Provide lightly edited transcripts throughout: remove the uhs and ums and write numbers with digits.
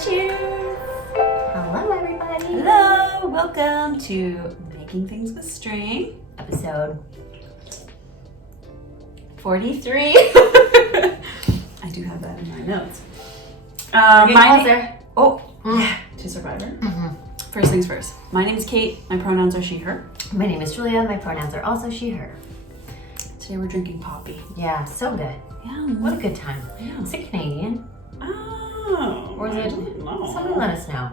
Cheers! Hello, everybody. Hello! Welcome to Making Things with String, Episode 43. I do have that in my notes. To Survivor. Mm-hmm. First things first. My name is Kate. My pronouns are she, her. My name is Julia. My pronouns are also she, her. Today we're drinking Poppy. Yeah, so good. Yeah. What a good time. Yeah. Is it Canadian? Oh. Or is I it? don't know. Somebody let us know.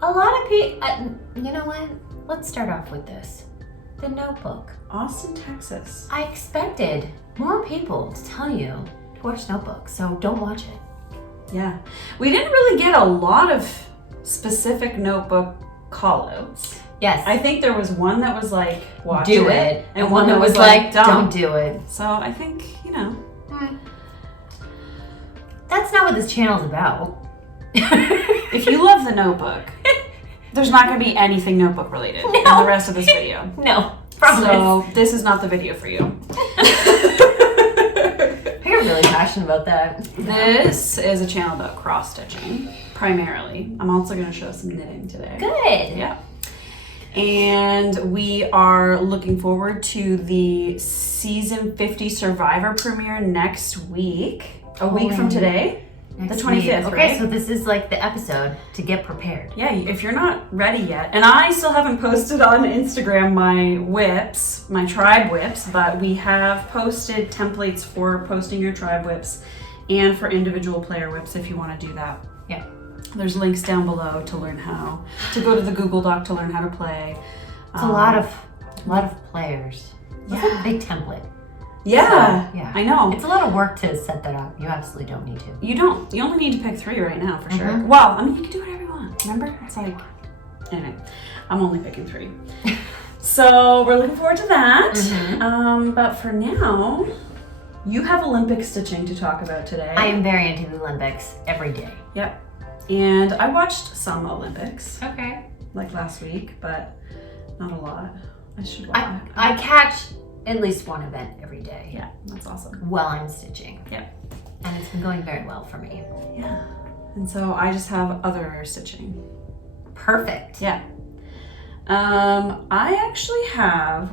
A lot of people, you know what? Let's start off with this. The Notebook. Austin, Texas. I expected more people to tell you to watch Notebook, so don't watch it. Yeah. We didn't really get a lot of specific Notebook call-outs. Yes. I think there was one that was like, watch do it. And one that was like, don't do it. So I think, That's not what this channel's about. if you love the Notebook, there's not going to be anything Notebook related in the rest of this video. No, promise. So this is not the video for you. I get really passionate about that. This is a channel about cross-stitching, primarily. I'm also going to show some knitting today. Good. Yeah. And we are looking forward to the season 50 Survivor premiere next week. A week from today. Next The 25th, week. right? Okay, so this is like the episode to get prepared. Yeah, if you're not ready yet, and I still haven't posted on Instagram my whips, my tribe whips, but we have posted templates for posting your tribe whips and for individual player whips if you want to do that. Yeah. There's links down below to learn how, to go to the Google Doc to learn how to play. It's a lot of players. It's a big template. Yeah, So, yeah. I know. It's a lot of work to set that up. You absolutely don't need to. You only need to pick 3 right now for sure. Mhm. Well, I mean, you can do whatever you want. Remember? It's like, anyway, I'm only picking 3. So we're looking forward to that. Mhm. But for now, you have Olympic stitching to talk about today. I am very into the Olympics every day. Yep. And I watched some Olympics, Okay. like last week, but not a lot. I should watch. I catch at least one event every day. Yeah, that's awesome. While I'm stitching. Yep. And it's been going very well for me. Yeah. And so I just have other stitching. Perfect. Yeah. I actually have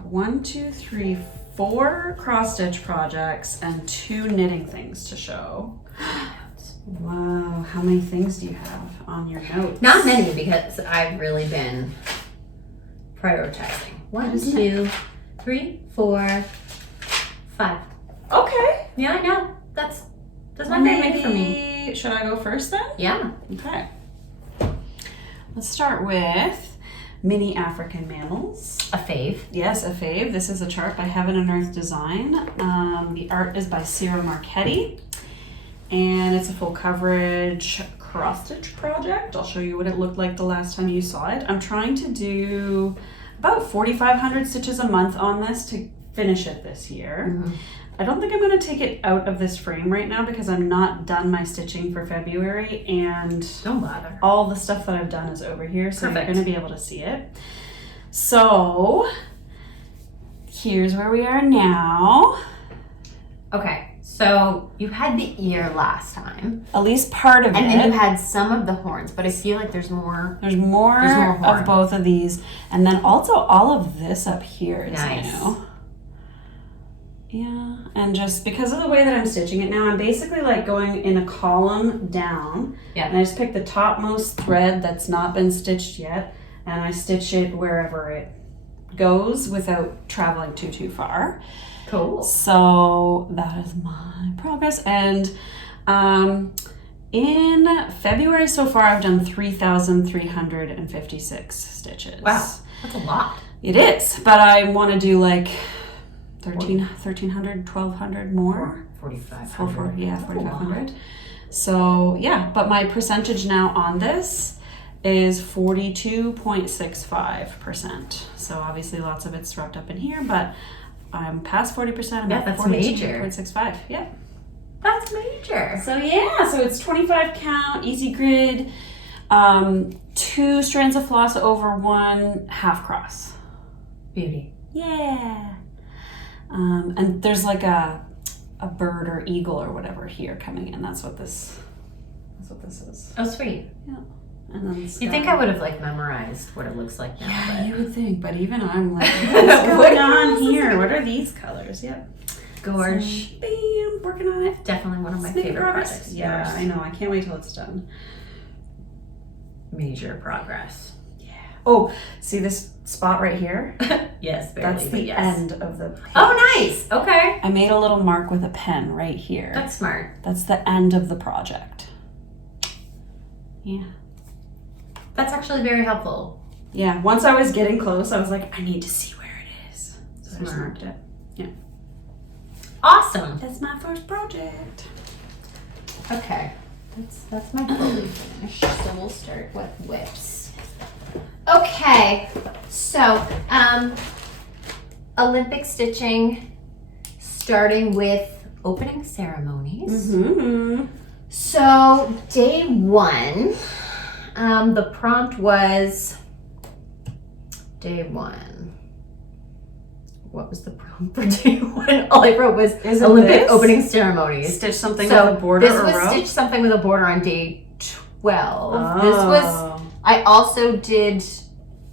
4 cross stitch projects and 2 knitting things to show. Wow, how many things do you have on your notes? Not many because I've really been prioritizing. 1, 2, 3, 4, 5. Okay. Yeah, I know. That's not very many for me. Should I go first then? Yeah. Okay. Let's start with Mini African Mammals. A fave. Yes, a fave. This is a chart by Heaven and Earth Design. The art is by Cira Marchetti. And it's a full coverage cross-stitch project. I'll show you what it looked like the last time you saw it. I'm trying to do about 4,500 stitches a month on this to finish it this year. Mm-hmm. I don't think I'm going to take it out of this frame right now because I'm not done my stitching for February, and Don't bother. all the stuff that I've done is over here, so Perfect. you're going to be able to see it. So here's where we are now. Okay. So you had the ear last time. At least part of it. And then you had some of the horns, but I feel like there's more. There's more horn. of both of these. And then also all of this up here is Nice. new. Yeah, and just because of the way that I'm stitching it now, I'm basically like going in a column down. Yeah. And I just pick the topmost thread that's not been stitched yet, and I stitch it wherever it goes without traveling too far. Cool. So that is my progress. And in February so far, I've done 3,356 stitches. Wow. That's a lot. It is, but I want to do like 1,300, 1,200 more. 4,500. Yeah, 4,500. So yeah, but my percentage now on this is 42.65%. So obviously lots of it's wrapped up in here, but I'm past 40%. I'm Yeah, at that's major. 42.65. Yeah. That's major. So yeah, so it's 25 count, easy grid, 2 strands of floss over 1 half cross. Beauty. Yeah. And there's like a bird or eagle or whatever here coming in. That's what this That's what this is. Oh, sweet. Yeah. And then You think I would have like memorized what it looks like now? Yeah, but... you would think, but even I'm like, what's going on here? What are these colors? Yep. Gorge. So, bam, working on it. Definitely one of my favorite projects. Yeah, I know. I can't wait till it's done. Major progress. Yeah. Oh, see this spot right here? Yes, barely. That's the end of the page. Oh, nice. Okay. I made a little mark with a pen right here. That's smart. That's the end of the project. Yeah. That's actually very helpful. Yeah. Once I was getting close, I was like, I need to see where it is. So I just marked it. Yeah. Awesome. That's my first project. Okay. That's my fully finished. So we'll start with whips. Okay. So, Olympic stitching, starting with opening ceremonies. Mm-hmm. So, day one, the prompt was day one. What was the prompt for day one? All I wrote was Olympic opening ceremonies. Stitch something with a border this or was row? stitch something with a border on day 12. Oh. This was, I also did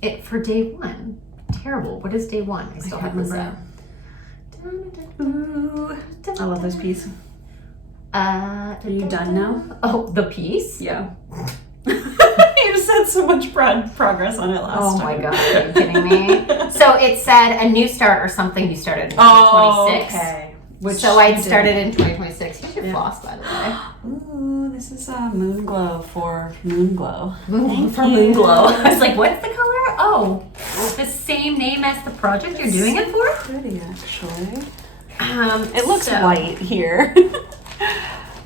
it for day one. Terrible. What is day one? I still have this up. Ooh, I love this piece. Are you done now? Oh, the piece? Yeah. You said so much progress on it last time. Oh my god, are you kidding me? So it said a new start or something you started in 2026. Okay. So I started in 2026. Here's your floss, by the way. Ooh, this is a moon glow for moon glow. Moon glow. I was like, what's the color? Oh, the same name as the project you're doing it for? Pretty, actually. It looks white here.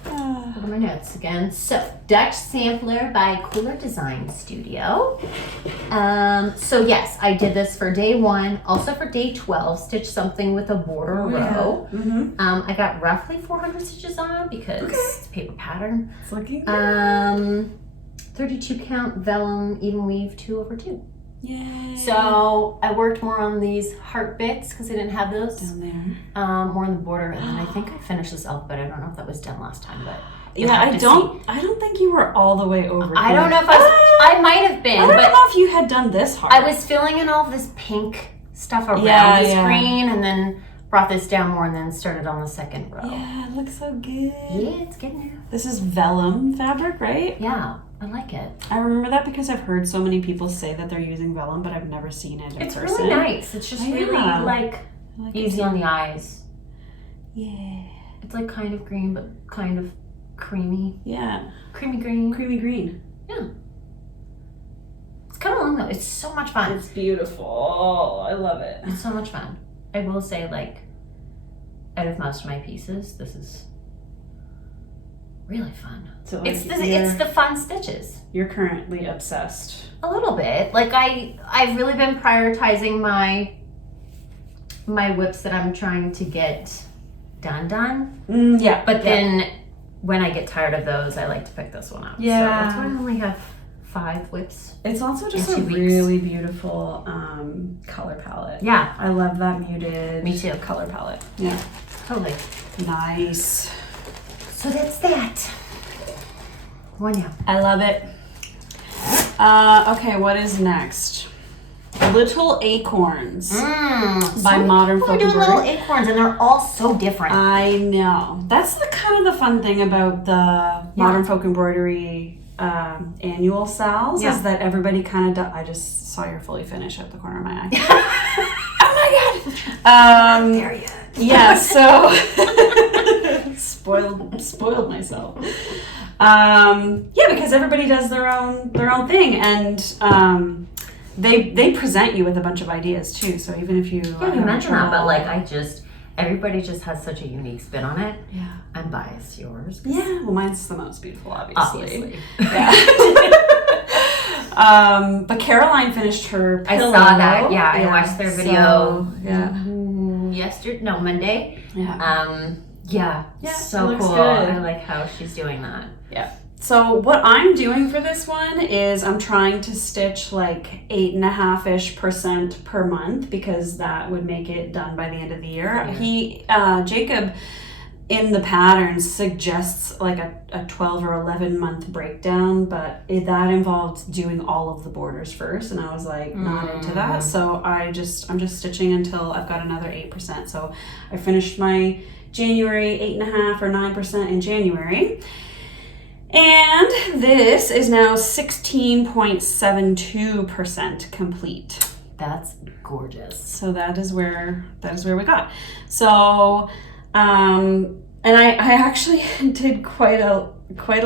Look at my notes again. So, Dutch Sampler by Cooler Design Studio. So yes, I did this for day one. Also for day 12, stitch something with a border row. Yeah. Mm-hmm. I got roughly 400 stitches on because it's a paper pattern. It's looking good. 32 count vellum even weave 2/2. Yay. So I worked more on these heart bits because I didn't have those. Down there. More on the border, and then I think I finished this alphabet. I don't know if that was done last time, but yeah, I don't think you were all the way over. I here. don't know if I might have been. I don't but know if you had done this heart. I was filling in all of this pink stuff around the screen, and then brought this down more, and then started on the second row. Yeah, it looks so good. Yeah, it's getting there. This is vellum fabric, right? Yeah, I like it. I remember that because I've heard so many people say that they're using vellum, but I've never seen it in It's person. really nice. It's just really like easy on the eyes. Yeah. It's like kind of green, but kind of creamy. Yeah. Creamy green. Creamy green. Yeah. It's coming along though. It's so much fun. It's beautiful. I love it. It's so much fun. I will say, like, out of most of my pieces, this is really fun. So like, It's the fun stitches. You're currently obsessed. A little bit. Like I've really been prioritizing my whips that I'm trying to get done. Yeah. But then when I get tired of those, I like to pick this one up. Yeah. So that's why I only have 5 whips. It's also just in a 2 weeks. really beautiful color palette. Yeah. I love that muted Me too. color palette. Yeah. Totally. Nice. So that's that. One now. I love it. Okay, what is next? Little Acorns by Modern Folk We're doing little Embroidery. acorns, and they're all so different. I know. That's the kind of the fun thing about the Modern Folk Embroidery annual sales is that everybody kind of. I just saw your fully finished at the corner of my eye. Oh my god! There you. Yeah. So spoiled myself. Yeah, because everybody does their own thing, and they present you with a bunch of ideas too. So even if you you mentioned that, but like everybody just has such a unique spin on it. Yeah. I'm biased. Yours. Yeah. Well, mine's the most beautiful, obviously. Yeah. But Caroline finished her pillow. I saw that. Yeah, I watched their video. So, Monday. Yeah. Yeah, it so looks cool. good. I like how she's doing that. Yeah. So what I'm doing for this one is I'm trying to stitch like 8.5% per month because that would make it done by the end of the year. Yeah. Jacob in the pattern suggests like a 12 or 11 month breakdown, but that involved doing all of the borders first, and I was like not into that. So I'm just stitching until I've got another 8%. So I finished my January 8.5 or 9% in January, and this is now 16.72% complete. That's gorgeous. So that is where we got. So and I actually did quite a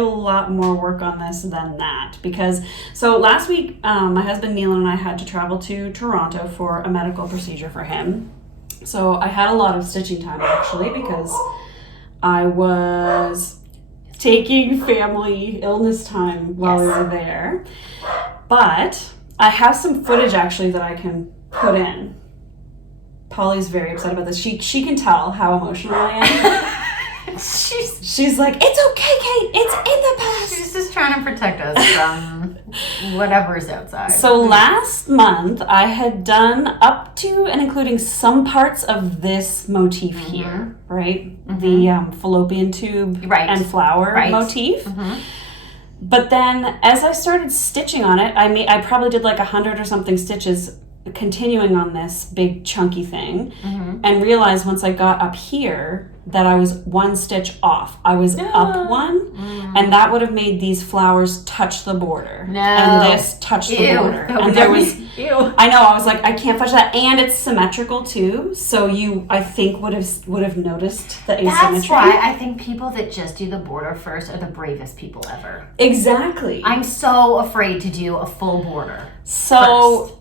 lot more work on this than that, because so last week my husband Neil and I had to travel to Toronto for a medical procedure for him. So I had a lot of stitching time actually, because I was taking family illness time while we were there. But I have some footage actually that I can put in. Polly's very upset about this. She can tell how emotional I am. She's like, it's okay, Kate. It's in the past. She's just trying to protect us from whatever's outside. So last month, I had done up to and including some parts of this motif here, right? The fallopian tube and flower motif. But then as I started stitching on it, I probably did like 100 or something stitches continuing on this big chunky thing, and realized once I got up here that I was one stitch off. I was up one, and that would have made these flowers touch the border. And this touch the border. And there was, I know, I was like, I can't touch that. And it's symmetrical too, so I think would have noticed the asymmetry. That's why I think people that just do the border first are the bravest people ever. Exactly. I'm so afraid to do a full border. So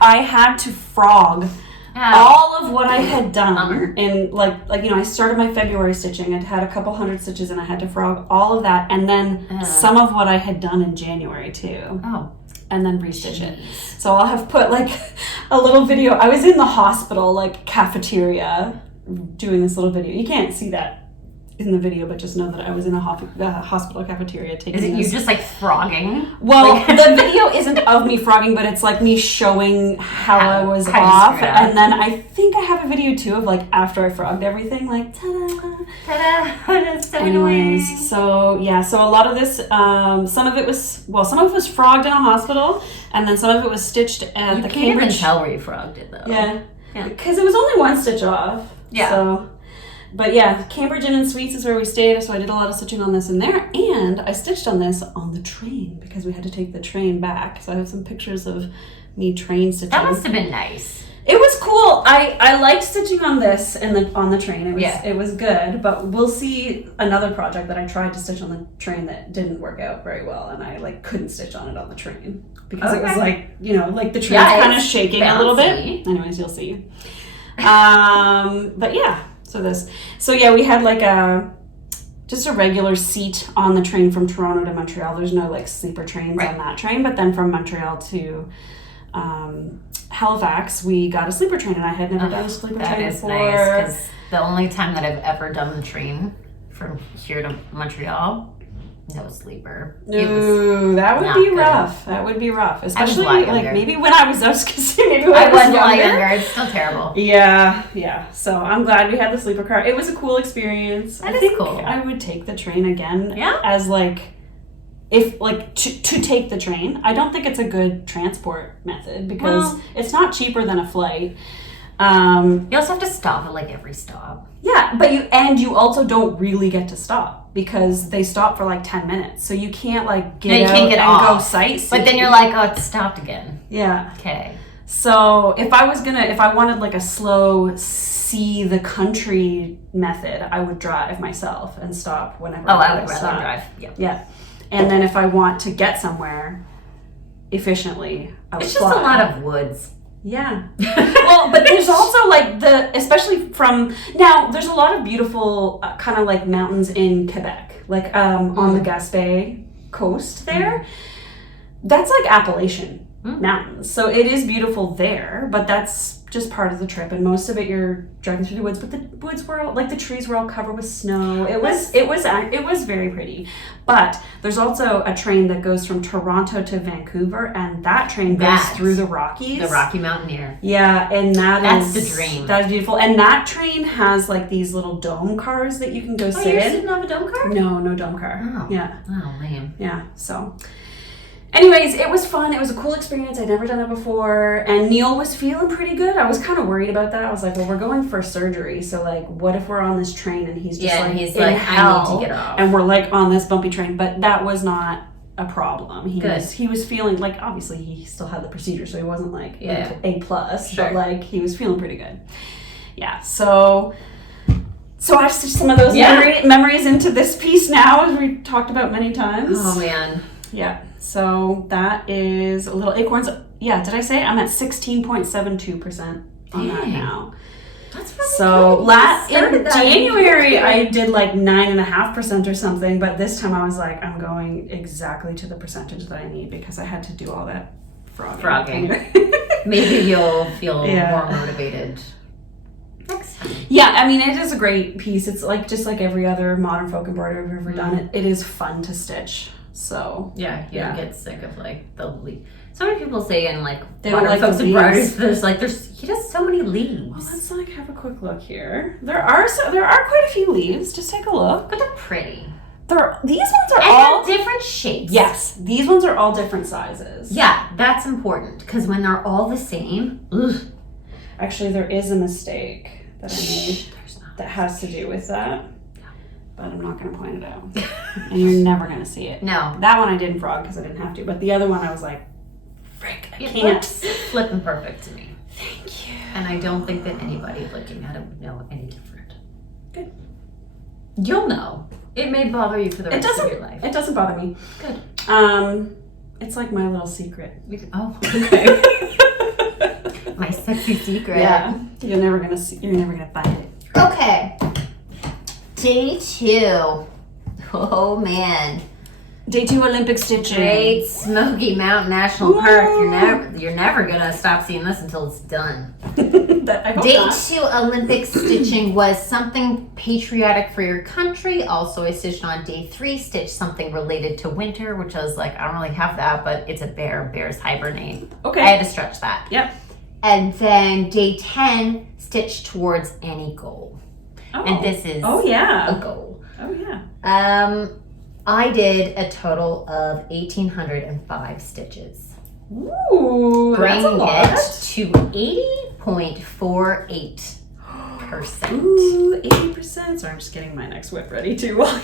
I had to frog all of what I had done in like I started my February stitching. I'd had a couple hundred stitches, and I had to frog all of that, and then some of what I had done in January too. And then restitch it. So I'll have put like a little video. I was in the hospital like cafeteria doing this little video. You can't see that in the video, but just know that I was in a hospital cafeteria taking this. Is it you just like frogging? Well, the video isn't of me frogging, but it's like me showing how I was off. And then I think I have a video too of like after I frogged everything, like ta-da. Ta-da. So anyways, so yeah, so a lot of this, some of it was frogged in a hospital, and then some of it was stitched at the Cambridge. You can't even tell where you frogged it though. Yeah. Because it was only one stitch off. Yeah. So. But yeah, Cambridge Inn and Suites is where we stayed, so I did a lot of stitching on this in there, and I stitched on this on the train because we had to take the train back. So I have some pictures of me train stitching. That must have been nice. It was cool. I liked stitching on this on the train. It was good, but we'll see another project that I tried to stitch on the train that didn't work out very well, and I like couldn't stitch on it on the train because it was like, like the train's kind of shaking a little bit. Anyways, you'll see. But yeah. So we had like just a regular seat on the train from Toronto to Montreal. There's no like sleeper trains on that train, but then from Montreal to Halifax, we got a sleeper train, and I had never done a sleeper train before. That is nice, because the only time that I've ever done the train from here to Montreal, no sleeper. Ooh, that would be rough. That would be rough, especially like maybe when I was maybe when I was younger. It's still terrible. Yeah. So I'm glad we had the sleeper car. It was a cool experience. I think cool. I would take the train again. As like, if like to take the train. I don't think it's a good transport method because it's not cheaper than a flight. You also have to stop at like every stop. Yeah, but you also don't really get to stop because they stop for like 10 minutes. So you can't like get out and go sightseeing. But then you're like, oh, it's stopped again. Yeah. Okay. So if I wanted like a slow see the country method, I would drive myself and stop whenever I would rather drive. Yeah. And then if I want to get somewhere efficiently, I would It's just a lot of woods. Yeah. Well, but there's also like especially from now, there's a lot of beautiful kind of like mountains in Quebec, like on the Gaspé coast there. That's like Appalachian mountains. So it is beautiful there, but that's just part of the trip, and most of it you're driving through the woods, but the woods were all, like the trees were all covered with snow. It was very pretty. But there's also a train that goes from Toronto to Vancouver, and that train goes through the Rockies. The Rocky Mountaineer. Yeah, and that's the dream. That's beautiful. And that train has like these little dome cars that you can go sit in. Yours didn't have a dome car? No dome car. Oh. Yeah. Oh, lame. Yeah, so... Anyways, it was fun. It was a cool experience. I'd never done it before. And Neil was feeling pretty good. I was kind of worried about that. I was like, well, we're going for surgery. So, like, what if we're on this train and he's just I need to get off. And we're, like, on this bumpy train. But that was not a problem. He was feeling, like, obviously he still had the procedure. So he wasn't, like, A+. Sure. But, like, he was feeling pretty good. Yeah, so I've stitched some of those memories into this piece now, as we talked about many times. Oh, man. Yeah. So that is a little Acorns. Yeah, did I say I'm at 16.72% on that now? That's really so good. In January I did like 9.5% or something, but this time I was like, I'm going exactly to the percentage that I need because I had to do all that frogging. Maybe you'll feel more motivated next time. Yeah, I mean it is a great piece. It's like just like every other modern folk embroidery I've ever done. It is fun to stitch. So you don't get sick of like the leaf. So many people say in like they don't like folks the embroideries, he does so many leaves. Well, let's like have a quick look here. There are quite a few leaves. Just take a look. But they're pretty. These ones are all different shapes. Yes, these ones are all different sizes. Yeah, that's important because when they're all the same, Actually, there is a mistake that I made that has to do with that. But I'm not going to point it out. And you're never going to see it. No. That one I didn't frog because I didn't have to. But the other one I was like, frick, I can't. It looks flippin' perfect to me. Thank you. And I don't think that anybody looking at it would know any different. Good. You'll know. It may bother you for the rest of your life. It doesn't bother me. Good. It's like my little secret. Oh, okay. My sexy secret. Yeah. You're never going to find it. Okay. Day 2. Oh man. Day 2 Olympic stitching. Great Smoky Mountain National Park. You're never gonna stop seeing this until it's done. Day 2 Olympic stitching was something patriotic for your country. Also, I stitched on day 3, stitched something related to winter, which I was like, I don't really have that, but it's a bear. Bears hibernate. Okay. I had to stretch that. Yep. And then day 10, stitched towards any goal. Oh. And this is a goal. Oh yeah. I did a total of 1,805 stitches. Ooh, bringing that's a lot. it to 80.48%. Ooh, 80%. Sorry, I'm just getting my next whip ready too while you're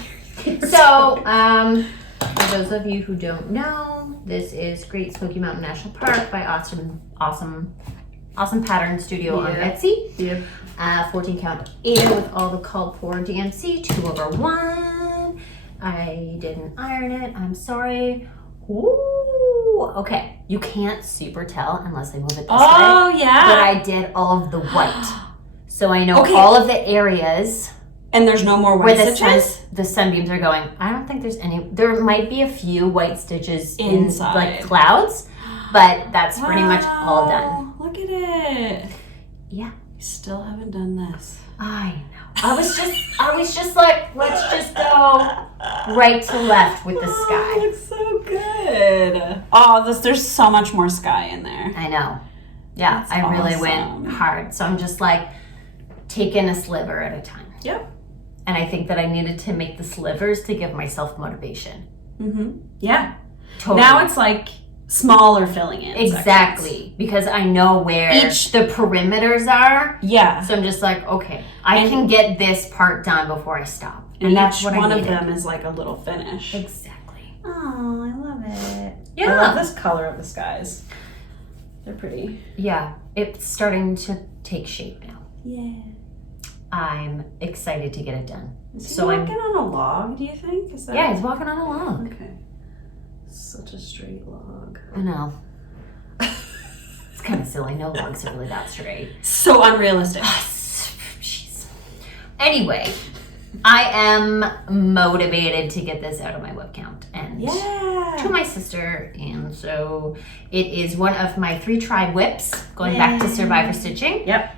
here. So, for those of you who don't know, this is Great Smoky Mountain National Park by Awesome Pattern Studio on Etsy. Yep. 14 count A with all the called for DMC, 2/1. I didn't iron it. I'm sorry. Ooh, okay. You can't super tell unless I move it this way. Oh, yeah. But I did all of the white. So I know all of the areas. And there's no more white stitches? The sunbeams are going. I don't think there's any. There might be a few white stitches inside. In like clouds, but that's pretty much all done. Look at it. Yeah. You still haven't done this. I know. I was just like, let's just go right to left with the sky. It looks so good. Oh, there's so much more sky in there. I know. Yeah, That's I really awesome. went hard. So I'm just like taking a sliver at a time. Yep. And I think that I needed to make the slivers to give myself motivation. Mm-hmm. Yeah. Totally. Now it's like smaller filling in. Exactly. Sections. Because I know where the perimeters are. Yeah. So I'm just like, okay, I can get this part done before I stop. And that's what one of them is like a little finish. Exactly. Oh, I love it. Yeah. I love this color of the skies. They're pretty. Yeah. It's starting to take shape now. Yeah. I'm excited to get it done. Is he walking on a log, do you think? Yeah, he's walking on a log. Okay. Such a straight log. I know. It's kind of silly. No logs are really that straight. So unrealistic. Jeez. Anyway, I am motivated to get this out of my whip count and to my sister. And so it is one of my 3 try whips going back to Survivor Stitching. Yep.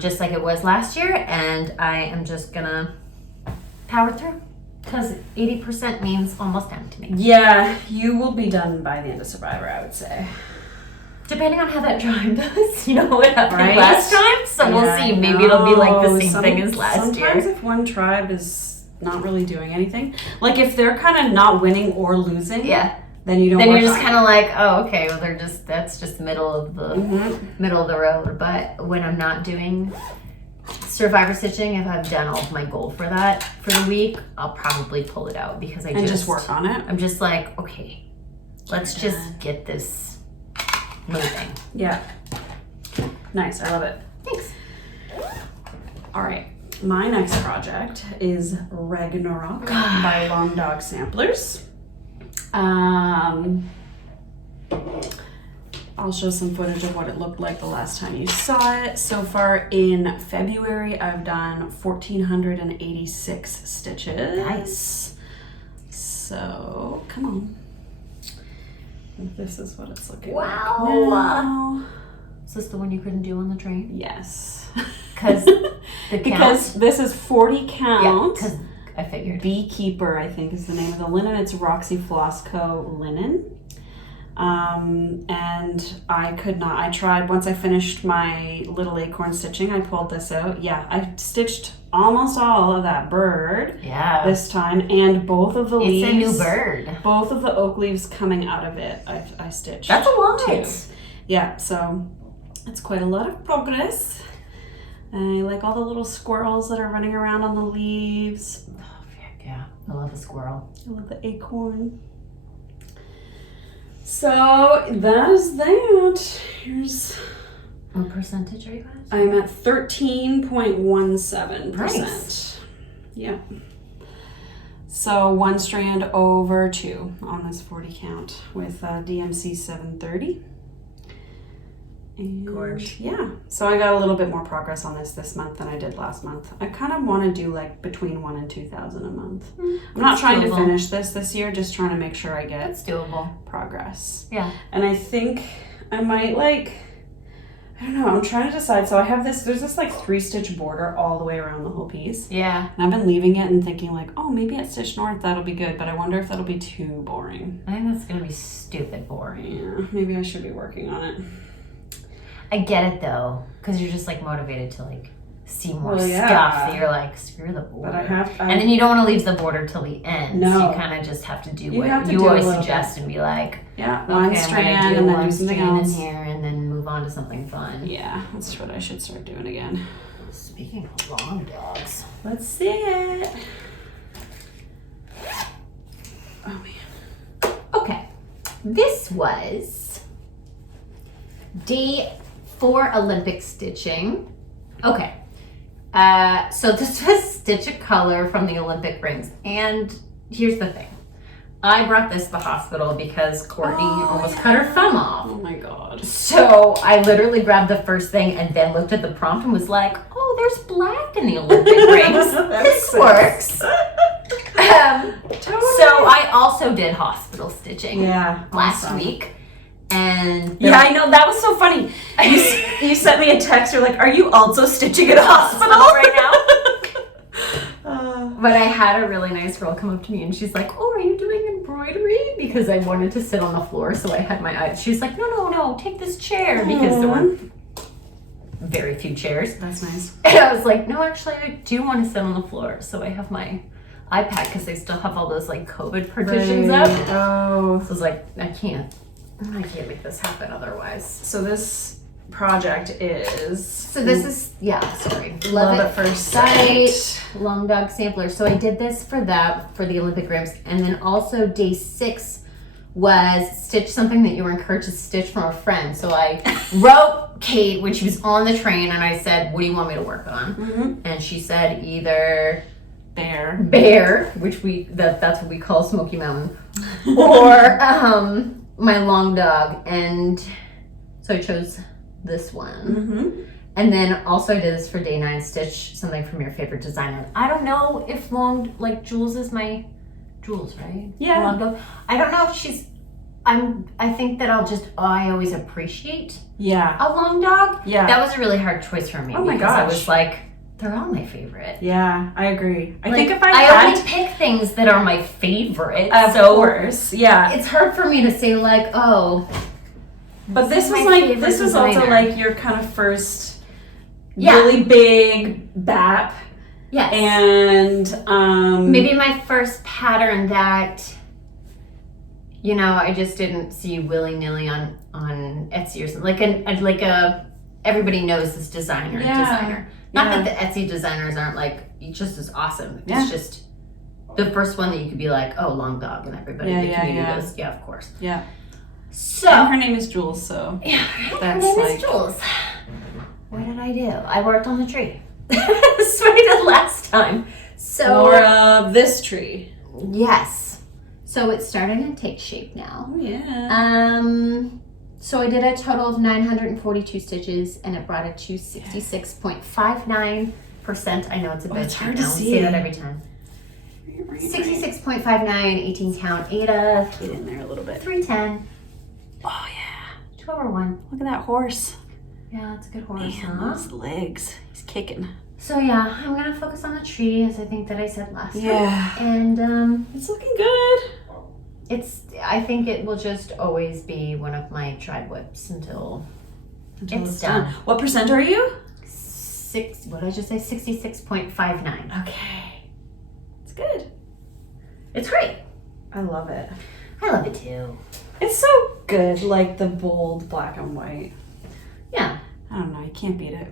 Just like it was last year. And I am just gonna power through because 80% means almost done to me. Yeah, you will be done by the end of Survivor, I would say. Depending on how that drawing does, you know what happened Right? last time. So we'll see. Maybe it'll be like the same thing as last year. Sometimes if one tribe is not really doing anything, like if they're kind of not winning or losing, then you don't. Then work you're just on kind of like, oh, okay, well, that's just middle of the Mm-hmm. middle of the road. But when I'm not doing Survivor Stitching, if I've done all of my goal for that for the week, I'll probably pull it out because I just work on it. I'm just like, okay, let's just get this moving. Yeah. Nice. I love it. Thanks. All right. My next project is Ragnarok by Long Dog Samplers. I'll show some footage of what it looked like the last time you saw it. So far in February, I've done 1,486 stitches. Nice. So, come on. This is what it's looking Wow. like now. Is this the one you couldn't do on the train? Yes. Because the Because this is 40 count. Yeah, because I figured. Beekeeper, I think, is the name of the linen. It's Roxy Flossco linen. And I could not. I tried, once I finished my little acorn stitching, I pulled this out. Yeah, I stitched almost all of that bird this time, and both of the leaves. It's a new bird. Both of the oak leaves coming out of it, I stitched. That's a lot. Too. Yeah, so it's quite a lot of progress. I like all the little squirrels that are running around on the leaves. Oh, yeah, I love a squirrel. I love the acorn. So that is that. Here's. What percentage are you guys? I'm at 13.17%. Nice. Yeah. So 1 strand over 2 on this 40 count with DMC 730. And Gorge. yeah, so I got a little bit more progress on this month than I did last month. I kind of want to do like between 1,000 and 2,000 a month. I'm not trying to finish this year, just trying to make sure I get It's doable. progress. Yeah. And I think I might I don't know, I'm trying to decide. So I have there's this like 3-stitch border all the way around the whole piece. Yeah. And I've been leaving it and thinking like, oh, maybe at Stitch North that'll be good, but I wonder if that'll be too boring. I think that's going to be stupid boring. Yeah, maybe I should be working on it. I get it though, because you're just like motivated to like see more Well, yeah. stuff. So you're like, screw the border. But I have and then you don't want to leave the border till the end. No. So you kind of just have to do You what have to you do a always little suggest bit. and be like, Yeah, okay, one I'm strand gonna do and then one do something strand else. in here and then move on to something fun. Yeah, that's what I should start doing again. Speaking of long dogs. Let's see it. Oh man. Okay, this was day 4 Olympic stitching. Okay, so this was Stitch a Color from the Olympic rings, and here's the thing. I brought this to the hospital because Courtney almost cut her thumb off. Oh my god. So I literally grabbed the first thing and then looked at the prompt and was like, oh, there's black in the Olympic rings. This works. Totally. So I also did hospital stitching last awesome. week. And Yeah, I know, that was so funny. You sent me a text, you're like, are you also stitching at a hospital right now? now? But I had a really nice girl come up to me and she's like, oh, are you doing embroidery? Because I wanted to sit on the floor, so I had my eyes. She's like, no, take this chair. Because there were very few chairs. That's nice. And I was like, no, actually, I do want to sit on the floor. So I have my iPad because they still have all those like COVID partitions up. Oh. So I was like, I can't make this happen otherwise. So this project is... So this is, Love at First Sight. Long Dog Sampler. So I did this for the Olympic Games. And then also day 6 was stitch something that you were encouraged to stitch from a friend. So I wrote Kate when she was on the train and I said, what do you want me to work on? Mm-hmm. And she said either Bear, which that's what we call Smoky Mountain, or my long dog. And so I chose this one. Mm-hmm. And then also I did this for day 9, stitch something from your favorite designer. I don't know if Jules is my, Jules, right? Yeah. Long Dog. I don't know if she's, I think that I always appreciate Yeah. a long dog. Yeah. That was a really hard choice for me. Oh my because I gosh. was like, they're all my favorite. Yeah, I agree. I Like, think if I only had, pick things that are my favorite. of so course, yeah. it's hard for me to say like, oh. But this is was my like, favorite this was also designer. like your kind of first Yeah. really big BAP. Yes. And maybe my first pattern that, you know, I just didn't see willy-nilly on Etsy or something. Like a everybody knows this designer. Not that the Etsy designers aren't like just as awesome. Yeah. It's just the first one that you could be like, oh, long dog, and everybody in the community goes, yeah, of course. Yeah. So and her name is Jules, so yeah, her that's name like is Jules. What did I do? I worked on the tree. That's what I did last time. So more of this tree. yes. So it's starting to take shape now. Oh yeah. So I did a total of 942 stitches, and it brought it to 66.59%. I know it's a bit. It's hard to now. see. Say that every time. 66.59, 18 count, Ada. Get in there a little bit. 310. Oh yeah. 2/1. Look at that horse. Yeah, it's a good horse. Man, those legs. He's kicking. So yeah, I'm gonna focus on the tree, as I think that I said last time. Yeah. And It's looking good. I think it will just always be one of my tribe whips until it's done. What percent are you? What did I just say? 66.59. Okay. It's good. It's great. I love it. I love it too. It's so good, like the bold black and white. Yeah. I don't know, you can't beat it.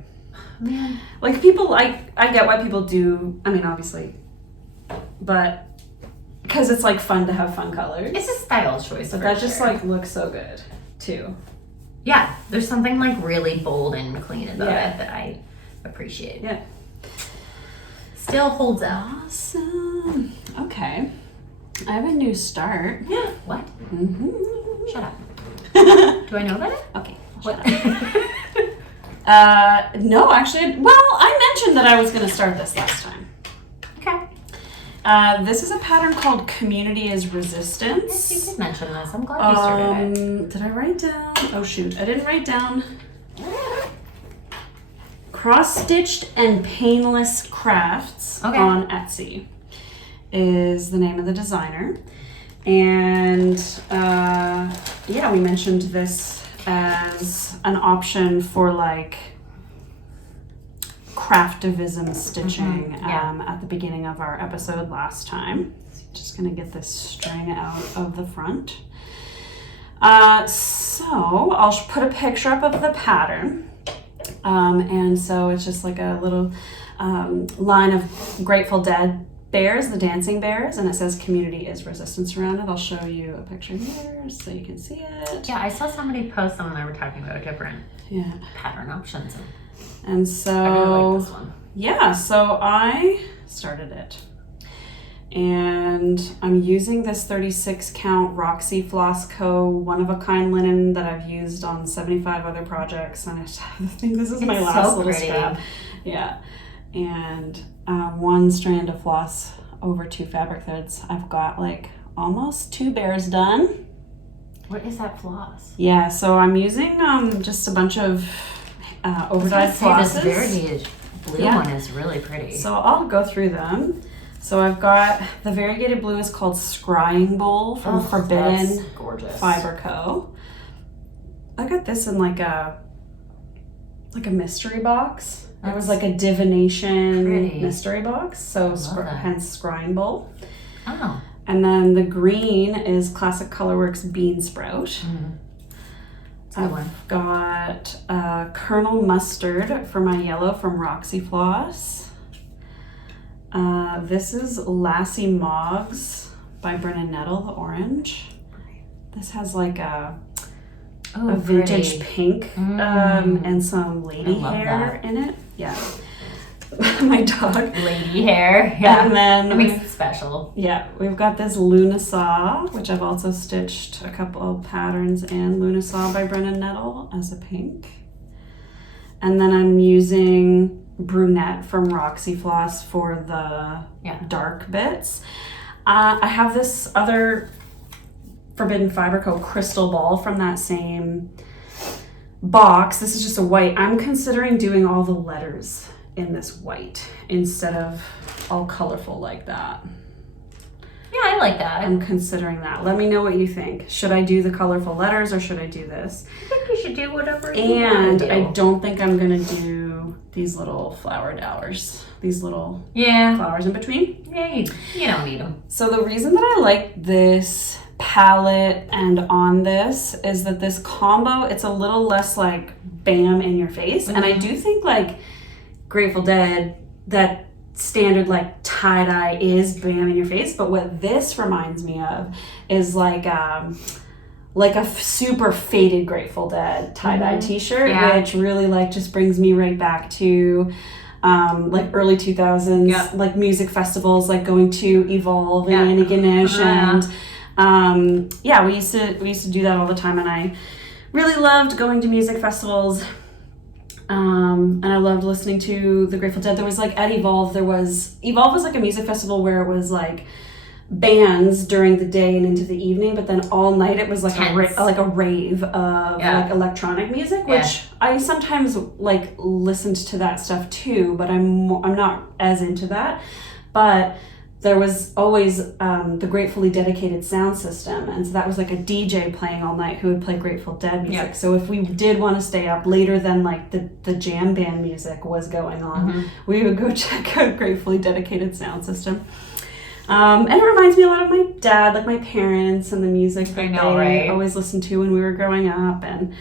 Man. Like people, I get why people do, I mean, obviously, but because it's like fun to have fun colors. It's a style choice. But that just like looks so good too. Yeah, there's something like really bold and clean about Yeah. it that I appreciate. Yeah. Still holds up. Awesome. Okay. I have a new start. Yeah. What? Mm-hmm. Shut up. Do I know about it? Okay. What? No, actually, well, I mentioned that I was going to start this last time. Okay. This is a pattern called Community is Resistance. Yes, you did mention this. I'm glad you started it. Did I write down? Oh shoot, I didn't write down. Cross-stitched and painless crafts on Etsy is the name of the designer. And yeah, we mentioned this as an option for like craftivism stitching at the beginning of our episode last time. Just gonna get this string out of the front. So I'll put a picture up of the pattern. And so it's just like a little line of Grateful Dead bears, the dancing bears, and it says Community is Resistance around it. I'll show you a picture here so you can see it. Yeah, I saw somebody post them and they were talking about different pattern options. And so, I really like this one. Yeah, so I started it. And I'm using this 36 count Roxy Floss Co. one-of-a-kind linen that I've used on 75 other projects. And I think this is my last little scrap. Yeah. And one strand of floss over 2 fabric threads. I've got like almost 2 bears done. What is that floss? Yeah, so I'm using just a bunch of overdyed flosses. This variegated blue one is really pretty. So I'll go through them. So I've got the variegated blue is called Scrying Bowl from Forbidden Fiber Co. I got this in like a mystery box. It was like a divination mystery box. So hence Scrying Bowl. Oh. And then the green is Classic Colorworks Bean Sprout. I've got Kernel Mustard for my yellow from Roxy Floss. This is Lassie Moggs by Brennan Nettle, the orange. This has like a vintage pink and some lady hair in it. Yeah. My dog. Lady hair. Yeah. And then that makes it special. Yeah, we've got this Luna Saw, which I've also stitched a couple of patterns in. Luna Saw by Brennan Nettle as a pink. And then I'm using Brunette from Roxy Floss for the dark bits. I have this other Forbidden Fiber Co. crystal ball from that same box. This is just a white. I'm considering doing all the letters in this white instead of all colorful like that. Yeah, I like that. I'm considering that. Let me know what you think. Should I do the colorful letters or should I do this? I think you should do whatever you want to do. And I don't think I'm going to do these little flower dowers. These little flowers in between. Yeah, you don't need them. So the reason that I like this palette and on this is that this combo, it's a little less like bam in your face. And I do think like Grateful Dead, that standard like tie-dye is bam in your face, but what this reminds me of is like a super faded Grateful Dead tie-dye t-shirt, which really like just brings me right back to like early 2000s like music festivals, like going to Evolve and Antigonish and we used to do that all the time, and I really loved going to music festivals. And I loved listening to the Grateful Dead. There was like at Evolve was like a music festival where it was like bands during the day and into the evening, but then all night it was like a rave of like electronic music, which I sometimes like listened to that stuff too, but I'm not as into that. But there was always the Gratefully dedicated sound system, and so that was like a DJ playing all night who would play Grateful Dead music. So if we did want to stay up later than like the jam band music was going on, we would go check out Gratefully dedicated sound system. And it reminds me a lot of my dad, like my parents, and the music that they always listened to when we were growing up. And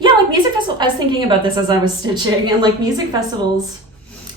like music festival, I was thinking about this as I was stitching, and like music festivals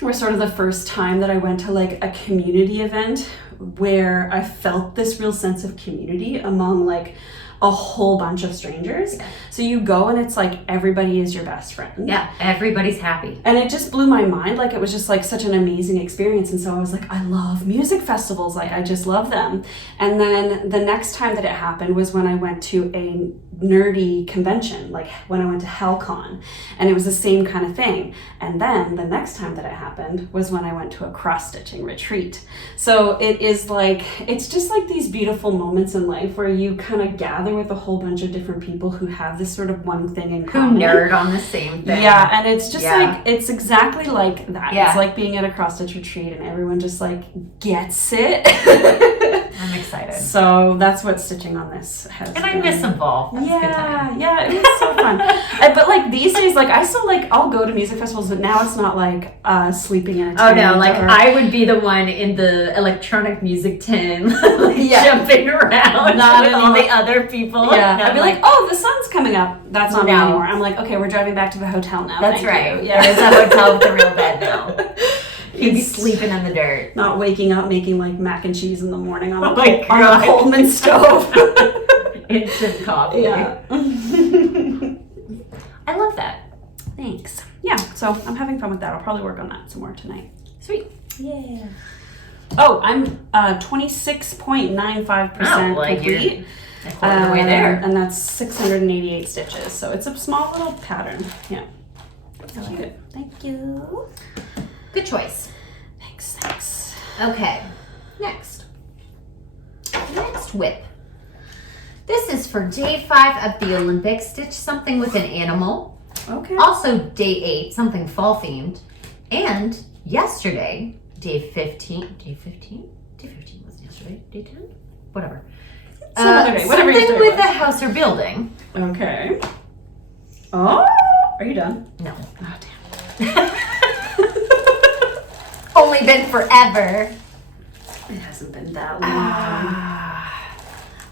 were sort of the first time that I went to like a community event where I felt this real sense of community among like a whole bunch of strangers. So you go and it's like everybody is your best friend. Yeah, everybody's happy. And it just blew my mind. Like it was just like such an amazing experience. And so I was like, I love music festivals. Like I just love them. And then the next time that it happened was when I went to a nerdy convention, like when I went to HellCon, and it was the same kind of thing. And then the next time that it happened was when I went to a cross-stitching retreat. So it is like, it's just like these beautiful moments in life where you kind of gather with a whole bunch of different people who have this sort of one thing in common. Who nerd on the same thing. Yeah, and it's just like, it's exactly like that. Yeah. It's like being at a cross-stitch retreat and everyone just like gets it. I'm excited. So that's what stitching on this has And I miss Evolve. That's a good time. Yeah, it was so fun. But like these days, like I still like, I'll go to music festivals, but now it's not like sleeping in a tent. Oh no, like I would be the one in the electronic music tent, like jumping around with all the other people. Yeah, I'd be like, oh, the sun's coming up. That's not me anymore. I'm like, okay, we're driving back to the hotel now. That's Thank right. you. Yeah. There's a hotel with a real bed now. He'd be sleeping in the dirt. Not waking up making like mac and cheese in the morning on a Coleman stove. Instant coffee. Yeah. I love that. Thanks. Yeah, so I'm having fun with that. I'll probably work on that some more tonight. Sweet. Yeah. Oh, I'm 26.95% complete. All the way there. And that's 688 stitches. So it's a small little pattern. Yeah. Cute. Thank you. Good choice. Thanks. Okay. Next whip. This is for day 5 of the Olympics. Stitch something with an animal. Okay. Also day 8, something fall themed. And yesterday, day 15. Day 15 was yesterday. Day 10? Whatever. Some other day. Whatever something with a house or building. Okay. Oh, are you done? No. Oh, damn. Only been forever. It hasn't been that long.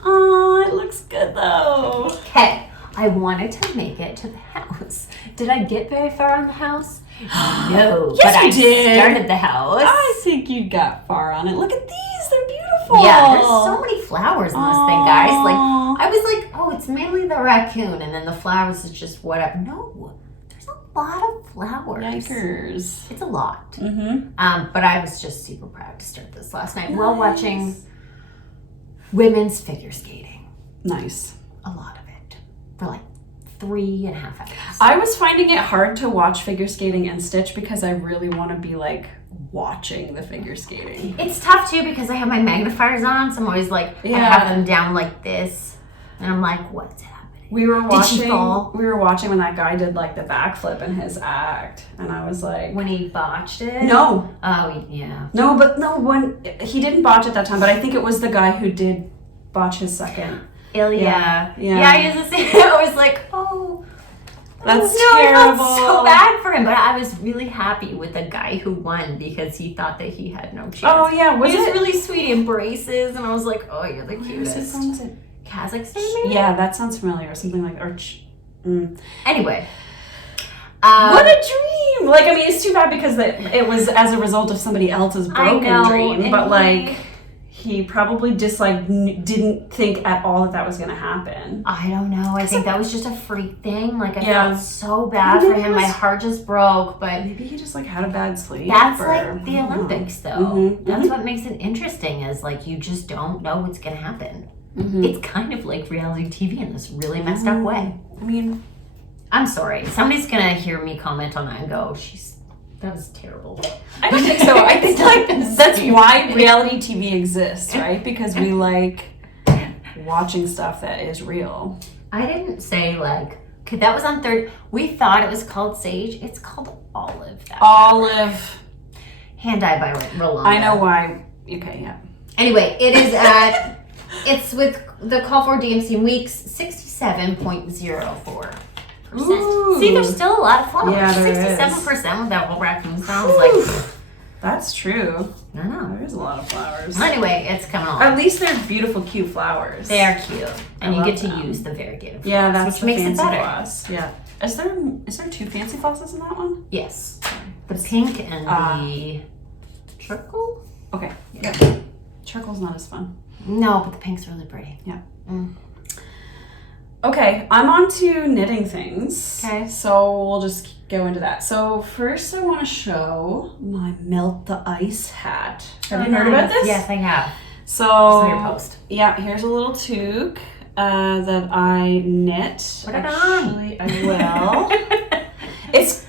Oh, it looks good though. Okay, I wanted to make it to the house. Did I get very far on the house? No, yes, but I did. Started the house. I think you got far on it. Look at these, they're beautiful. Yeah, there's so many flowers in this thing, guys. Like, I was like, oh, it's mainly the raccoon, and then the flowers is just whatever. No, there's a lot of flowers. Yikers. It's a lot. Mm-hmm. But I was just super proud to start this last night while watching women's figure skating. Nice. A lot of it for like 3.5 hours. I was finding it hard to watch figure skating and stitch because I really want to be like watching the figure skating. It's tough too because I have my magnifiers on, so I'm always like, I have them down like this, and I'm like, what's happening? We were watching. Did she fall? We were watching when that guy did like the backflip in his act, and I was like, When he botched it? no, Oh yeah. no, when he didn't botch it that time, but I think it was the guy who did botch his second. Ilya. Yeah. I used to say, I was like, oh. That's no, terrible. I felt so bad for him, but I was really happy with the guy who won because he thought that he had no chance. Oh yeah, was he was it? really sweet. He embraces, and I was like, oh, you're the cutest. Was it? Kazakhstan, maybe? Yeah, that sounds familiar. Or something like Anyway. What a dream! Like, I mean, it's too bad because it was as a result of somebody else's broken dream. But like, he probably just like didn't think at all that was going to happen. I don't know. I think that was just a freak thing. Like, I Yeah. felt so bad for him. My heart just broke. But Maybe he just like had a bad sleep. that's or, like the Olympics, though. Mhm, That's what makes it interesting. Is like you just don't know what's going to happen. It's kind of like reality TV in this really messed up way. I mean, I'm sorry. Somebody's gonna hear me comment on that and go, that was terrible. I don't think so. I think like that's why reality TV exists, right? Because we like watching stuff that is real. I didn't say like, okay, that was on third. We thought it was called Sage. It's called Olive. Olive. Hand dyed by Rolanda. I know why. Okay, yeah. Anyway, it is at, it's with the call for DMC weeks 67.04%. Ooh. See, there's still a lot of flowers. Yeah, there 67% with that whole Racoon sounds like, That's true. I don't know. There is a lot of flowers. Anyway, it's coming along. At least they're beautiful, cute flowers. They are cute. And I you get love to them. use the variegated Yeah, flowers, that's which the makes fancy it better. floss. Yeah. Is there 2 fancy flosses in that one? Yes. The pink and the charcoal? Okay. Yeah. Charcoal's not as fun. No, but the pink's really pretty. Yeah. Mm. Okay, I'm on to knitting things. Okay. So we'll just go into that. So first I want to show my Melt the Ice hat. Have you heard about this? Yes, I have. So, It's on your post. Yeah, here's a little toque that I knit. Put it Actually, I will.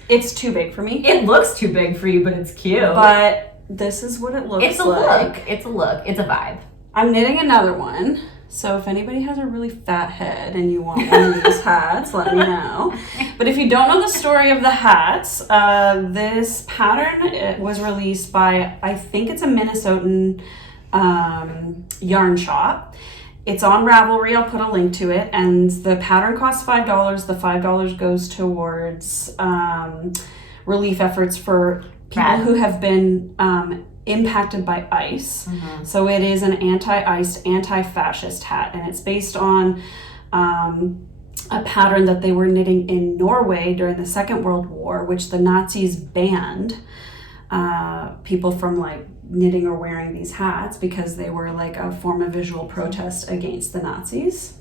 It's too big for me. It looks too big for you, but it's cute. But this is what it looks like. It's a look. It's a look. It's a vibe. I'm knitting another one. So if anybody has a really fat head and you want one of these hats, let me know. But if you don't know the story of the hats, this pattern it was released by, I think it's a Minnesotan yarn shop. It's on Ravelry. I'll put a link to it. And the pattern costs $5. The $5 goes towards relief efforts for people who have been impacted by ice. So it is an anti-ice, anti-fascist hat, and it's based on a pattern that they were knitting in Norway during the Second World War, which the Nazis banned people from like knitting or wearing these hats because they were like a form of visual protest against the Nazis.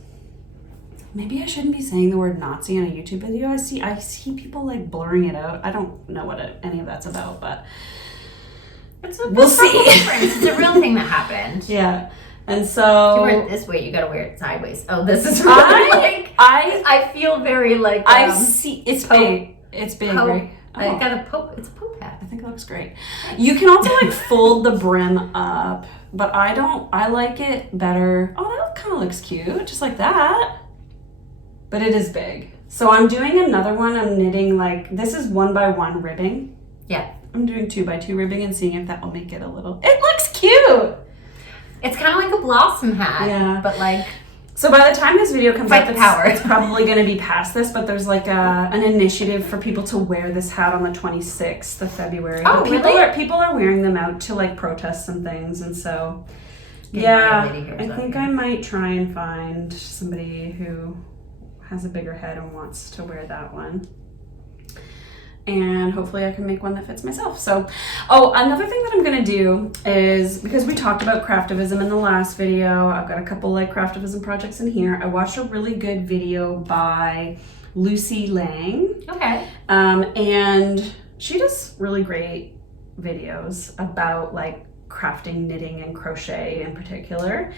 Maybe I shouldn't be saying the word Nazi on a YouTube video. I see people like blurring it out. I don't know what any of that's about, but we'll see. It's a real thing that happened. Yeah. And so If you wear it this way, you gotta wear it sideways. Oh, this is really I feel very like I see it's Pope. big. It's big, Pope. right? I Oh, got a Pope. It's a Pope hat. I think it looks great. You can also like fold the brim up, but I like it better. Oh, that kind of looks cute, just like that. But it is big. So I'm doing another one. I'm knitting like, this is 1x1 ribbing. Yeah. I'm doing 2x2 ribbing and seeing if that will make it a little, it looks cute. It's kind of like a blossom hat. Yeah. But like, So by the time this video comes Fight out, the power. it's probably going to be past this, but there's like an initiative for people to wear this hat on the 26th of February. Oh, But really? People are wearing them out to like protest some things, and so Get yeah, my lady hairs I out think here. I might try and find somebody who has a bigger head and wants to wear that one. And hopefully I can make one that fits myself. So, another thing that I'm gonna do is, because we talked about Craftivism in the last video, I've got a couple like Craftivism projects in here. I watched a really good video by Lucy Lang. okay. And she does really great videos about like crafting, knitting, and crochet in particular.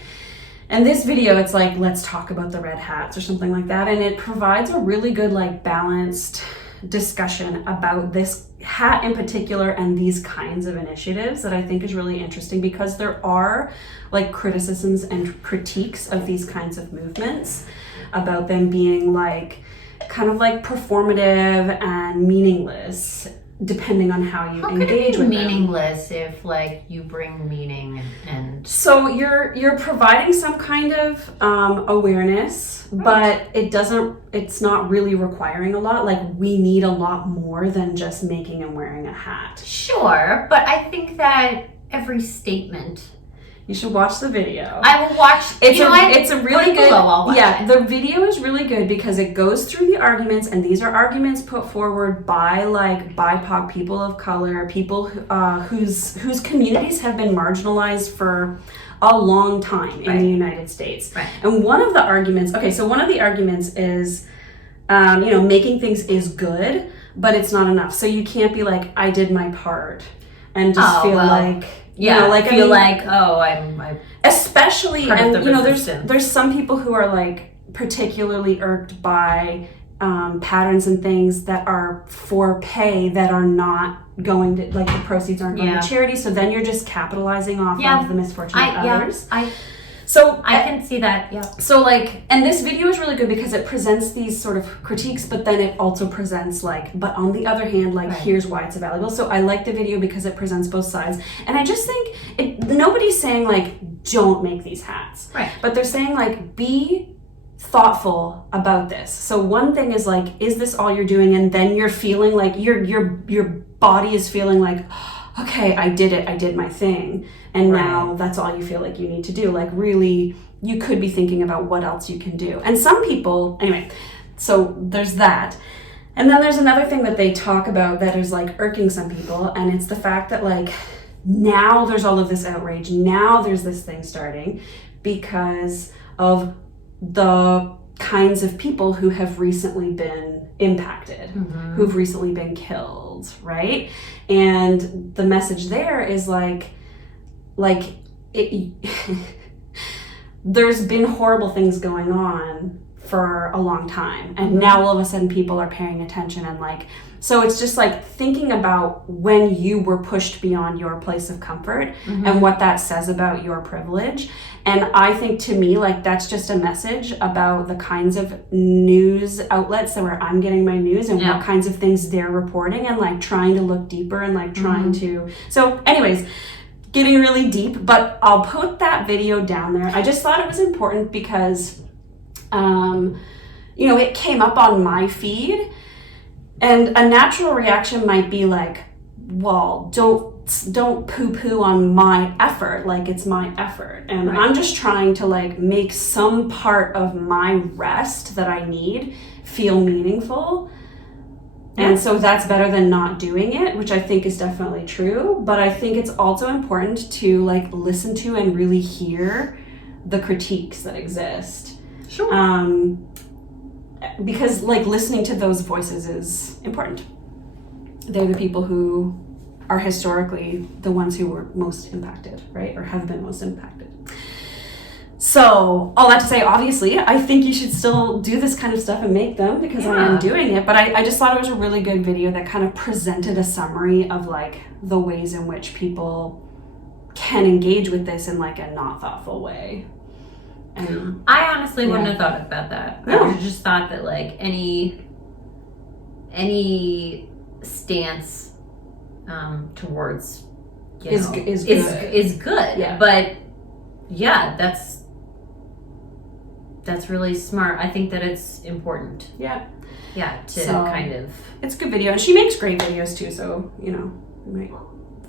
And this video, it's like, let's talk about the red hats or something like that. And it provides a really good, like, balanced discussion about this hat in particular and these kinds of initiatives that I think is really interesting, because there are like criticisms and critiques of these kinds of movements about them being like kind of like performative and meaningless, depending on how you engage with them. Meaningless if like you bring meaning and so you're providing some kind of awareness, but it's not really requiring a lot. Like, we need a lot more than just making and wearing a hat. Sure, but I think that every statement. You should watch the video. I will watch. It's a really good. I'll watch it. The video is really good because it goes through the arguments, and these are arguments put forward by like BIPOC people of color, people whose communities have been marginalized for a long time in the United States. Right. And one of the arguments is, making things is good, but it's not enough. So you can't be like, I did my part, and just feel like. Yeah, I'm especially, and there's some people who are like particularly irked by patterns and things that are for pay that are not going to, like, the proceeds aren't going to charity. So then you're just capitalizing off of the misfortune of others. So I can see that, yeah. So like, and this video is really good because it presents these sort of critiques, but then it also presents like, but on the other hand, like, here's why it's valuable. So I like the video because it presents both sides. And I just think nobody's saying like, don't make these hats. Right. But they're saying like, be thoughtful about this. So one thing is like, is this all you're doing? And then you're feeling like your body is feeling like, okay, I did it. I did my thing. And now that's all you feel like you need to do. Like, really, you could be thinking about what else you can do. And some people, anyway, so there's that. And then there's another thing that they talk about that is like irking some people. And it's the fact that like, now there's all of this outrage. Now there's this thing starting because of the kinds of people who have recently been impacted, who've recently been killed, right? And the message there is like it there's been horrible things going on for a long time, and now all of a sudden people are paying attention, and like, so it's just like thinking about when you were pushed beyond your place of comfort and what that says about your privilege. And I think, to me, like, that's just a message about the kinds of news outlets that where I'm getting my news and what kinds of things they're reporting, and like trying to look deeper and like trying to, so anyways, getting really deep, but I'll put that video down there. I just thought it was important because it came up on my feed, and a natural reaction might be like, well, don't poo-poo on my effort, like it's my effort, and I'm just trying to like make some part of my rest that I need feel meaningful. And so that's better than not doing it, which I think is definitely true. But I think it's also important to like listen to and really hear the critiques that exist. Sure. Because like listening to those voices is important. They're the people who are historically the ones who were most impacted, right? Or have been most impacted. So all that to say, obviously, I think you should still do this kind of stuff and make them, because I am doing it. But I just thought it was a really good video that kind of presented a summary of like the ways in which people can engage with this in like a not thoughtful way. And I honestly wouldn't have thought about that. No. I would have just thought that like any stance towards is good. Yeah. But yeah, that's really smart. I think that it's important. Yeah. Yeah, to kind of... It's a good video. And she makes great videos too, so, you might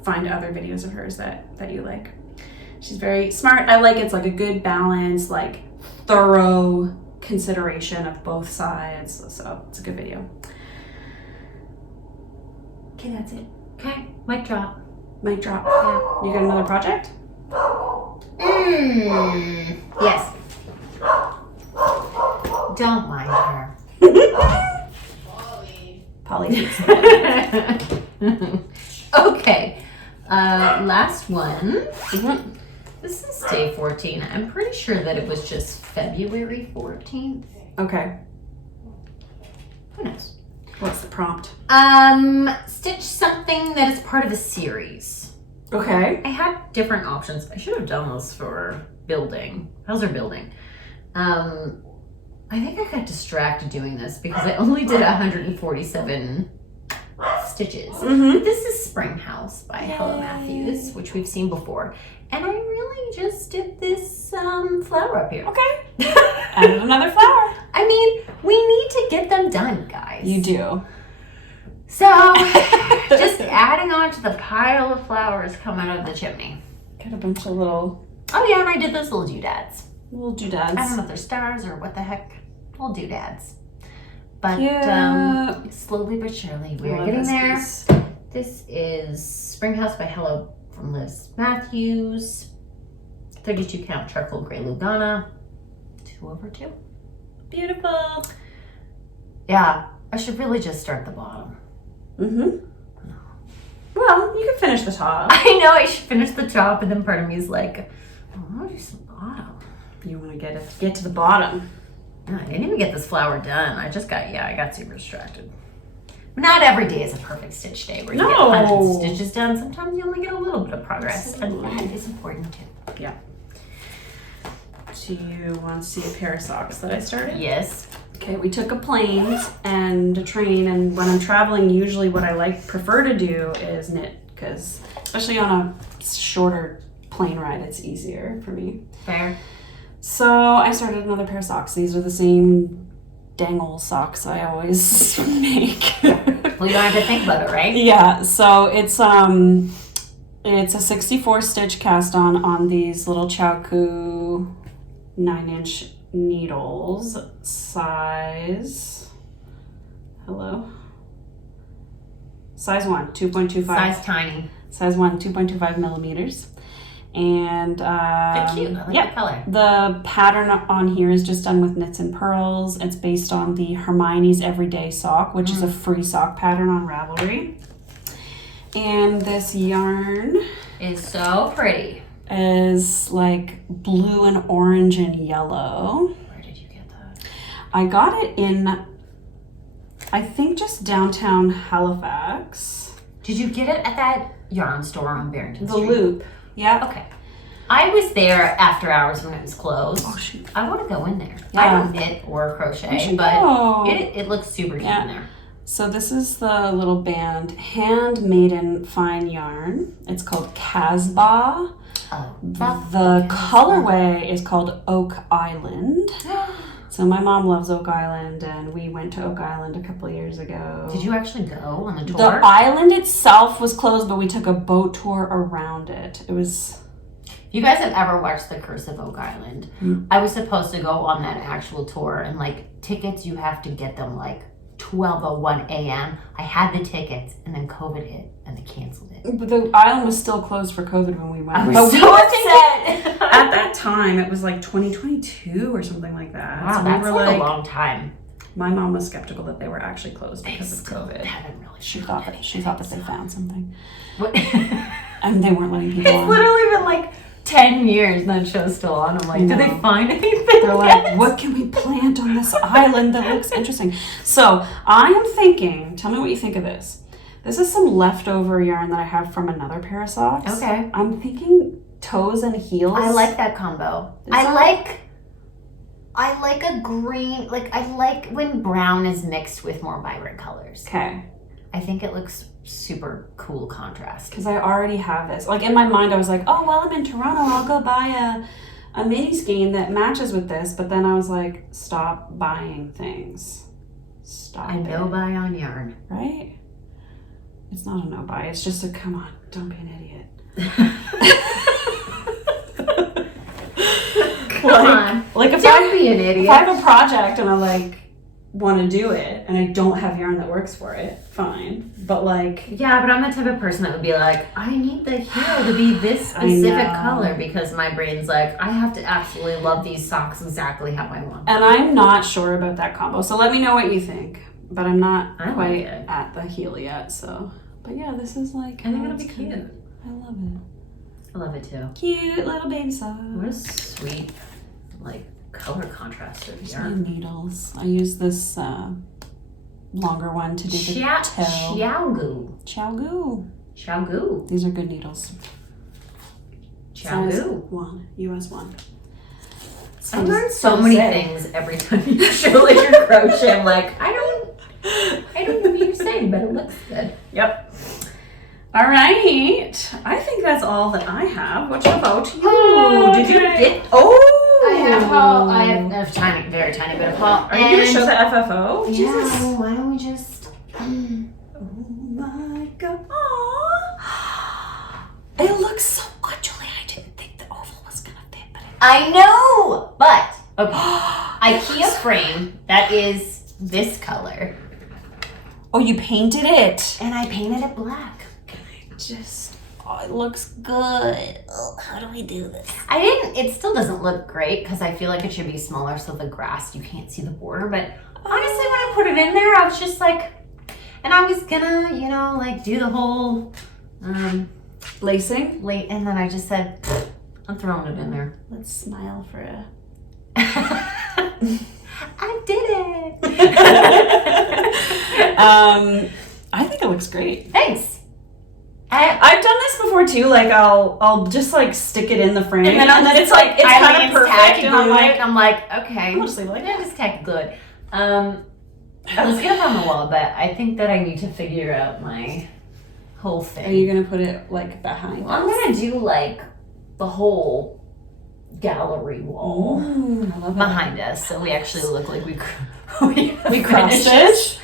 find other videos of hers that you like. She's very smart. I like it's like a good balance, like thorough consideration of both sides. So it's a good video. Okay, that's it. Okay, mic drop. Mic drop. Yeah. You got another project? Yes. Don't mind her. Polly. Okay. Last one. This is day 14. I'm pretty sure that it was just February 14th. Okay. Who knows? What's the prompt? Stitch something that is part of a series. Okay. I had different options. I should have done this for building. How's our building? I think I got distracted doing this because I only did 147 stitches. Mm-hmm. This is Spring House by Hello Matthews, which we've seen before. And I really just did this flower up here. Okay. Added another flower. I mean, we need to get them done, guys. You do. So, just adding on to the pile of flowers coming out of the chimney. Got a bunch of little Oh yeah, and I did those little doodads. doodads. I don't know if they're stars or what the heck. Little doodads. But slowly but surely, we're getting there. Piece. This is Spring House by Hello from Liz Matthews. 32 count charcoal gray Lugana. 2/2. Beautiful. Yeah, I should really just start the bottom. Mm-hmm. Well, you can finish the top. I know I should finish the top, and then part of me is like, oh, I want to do some bottom. You want to get to the bottom. No, I didn't even get this flower done. I got super distracted. Not every day is a perfect stitch day where you get 100 stitches done. Sometimes you only get a little bit of progress, and that is important too. Yeah. Do you want to see a pair of socks that I started? Yes. Okay, we took a plane and a train, and when I'm traveling, usually what I prefer to do is knit, because especially on a shorter plane ride, it's easier for me. Fair. So I started another pair of socks. These are the same dangle socks I always make. Well, you don't have to think about it, right? Yeah, so it's a 64 stitch cast on these little Chowku 9-inch needles, size 1, 2.25. Size tiny. Size 1, 2.25 millimeters. And They're cute. I like the color. The pattern on here is just done with knits and pearls. It's based on the Hermione's Everyday Sock, which is a free sock pattern on Ravelry. And this yarn Is so pretty. is like blue and orange and yellow. Where did you get that? I got it in, I think, just downtown Halifax. Did you get it at that yarn store on Barrington The Street? Loop. Yeah. Okay. I was there after hours when it was closed. Oh, shoot. I want to go in there. Yeah. I don't knit or crochet, but it looks super cute in there. So this is the little band, Handmaiden Fine Yarn. It's called Casbah. Oh. The colorway is called Oak Island. So my mom loves Oak Island, and we went to Oak Island a couple of years ago. Did you actually go on the tour? The island itself was closed, but we took a boat tour around it. It was... If you guys have ever watched The Curse of Oak Island, I was supposed to go on that actual tour, and like tickets, you have to get them like 12:01 a.m. I had the tickets, and then COVID hit, and they canceled it. But the island was still closed for COVID when we went. I was so upset. At that time, it was like 2022 or something like that. Wow, so that's we were like a long time. My mom was skeptical that they were actually closed because of COVID. Haven't really She thought that they found something, What? and they weren't letting people It's on. literally been like 10 years and that show's still on. I'm like, did they find anything? They're like, what can we plant on this island that looks interesting? So I am thinking, tell me what you think of this. This is some leftover yarn that I have from another pair of socks. Okay. I'm thinking toes and heels. I like that combo. I like a green, like I like when brown is mixed with more vibrant colors. Okay. I think it looks super cool contrast. Because I already have this. Like in my mind, I was like, oh, while I'm in Toronto, I'll go buy a mini skein that matches with this. But then I was like, stop buying things. Stop I it. no buy on yarn. Right? It's not a no buy. It's just a come on, don't be an idiot. Come on. Like if Don't be an idiot. If I have a project and I like want to do it and I don't have yarn that works for it, fine. But like, yeah, but I'm the type of person that would be like, I need the heel to be this specific color because my brain's like, I have to absolutely love these socks exactly how I want them. And I'm not sure about that combo. So let me know what you think. But I'm not I quite like it. at the heel yet. So, but yeah, this is like. I think oh, it'll be it's cute. good. I love it. I love it too. Cute little baby sock. What a sweet, like, color contrast of There's yarn. my needles. I use this longer one to do the toe. Xiaogu. Xiaogu. Xiaogu. These are good needles. Size Xiaogu. 1, US 1. I learn so many things every time you show like your crochet. I'm like, I don't know what you're saying, but it looks good. Yep. All right. I think that's all that I have. What about you? Oh, Did you okay. get? Oh, I have a tiny, very tiny bit of haul. Are you going to show the FFO? Yeah. Jesus. Why don't we just? Oh my God. Aww. It looks so good, Julie. I didn't think the oval was going to fit, but I know, but okay. IKEA frame that is this color, oh, you painted it. and I painted it black. Oh, it looks good. Oh, how do we do this? I didn't. It still doesn't look great because I feel like it should be smaller so the grass you can't see the border. But honestly, when I put it in there, I was just like, and I was gonna, like do the whole Lacing? late, and then I just said, I'm throwing it in there. Let's smile for a... I did it. I think it looks great. Thanks. I've done this before too. Like I'll just like stick it in the frame, And then it's like it's kind of perfect. tacky And I'm like, okay, I'll just leave it like yeah, just tacky good. I was gonna put it on the wall, but I think that I need to figure out my whole thing. Are you gonna put it like behind? Well, I'm gonna do like the whole gallery wall Ooh, I love it. behind us, so we actually look like we cross stitch.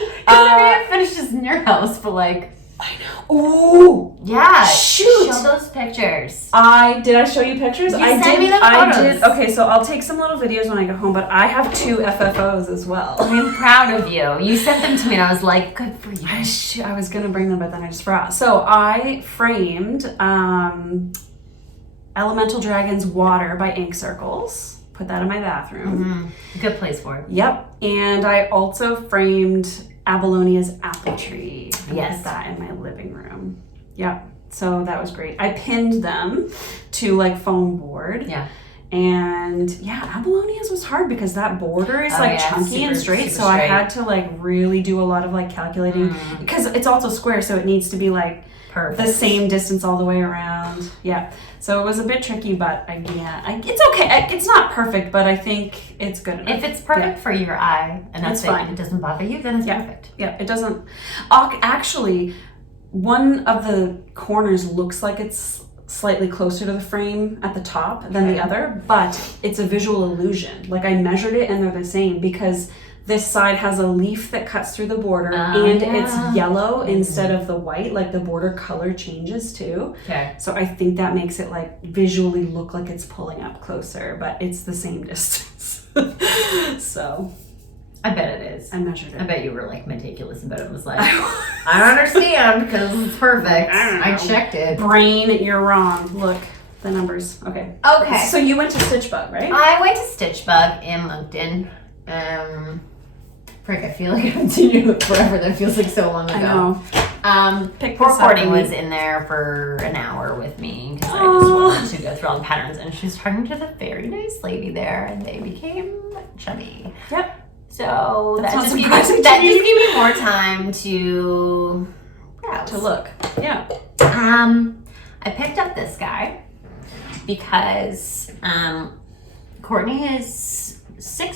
We haven't finished this in your house, but like. I know. Ooh. Yeah. Shoot. Show those pictures. Did I show you pictures? You I sent did. me the I photos. did. Okay, so I'll take some little videos when I get home, but I have 2 FFOs as well. I'm proud of you. You sent them to me and I was like, good for you. I was gonna bring them, but then I just forgot. So I framed Elemental Dragons Water by Ink Circles. Put that in my bathroom. Mm-hmm. Good place for it. Yep. And I also framed Abalonia's Apple Tree. Yes. Put that in my living room. Yep. So that was great. I pinned them to like foam board. Yeah. And yeah, Abalonia's was hard because that border is chunky and straight. So I had to like really do a lot of like calculating because it's also square. So it needs to be like perfect. The same distance all the way around. Yeah. So it was a bit tricky, but it's okay. It's not perfect, but I think it's good enough. If it's perfect for your eye and that's fine. If it doesn't bother you, then it's perfect. Yeah, it doesn't. Actually, one of the corners looks like it's slightly closer to the frame at the top than the other, but it's a visual illusion. Like I measured it and they're the same because this side has a leaf that cuts through the border and it's yellow instead of the white. Like the border color changes too. Okay. So I think that makes it like visually look like it's pulling up closer, but it's the same distance. So I bet it is. I measured it. I bet you were like meticulous about it. It was like, I don't understand because it's perfect. I checked it. Brain, you're wrong. Look, the numbers. Okay. Okay. So you went to Stitchbug, right? I went to Stitchbug in Moncton. Frick, I feel like I've been doing it forever. That feels like so long ago. I know. Recording was in there for an hour with me because I just wanted to go through all the patterns. And she was talking to the very nice lady there, and they became chummy. Yep. So that not just gave surprising me more time to browse. To look. Yeah. I picked up this guy because Courtney is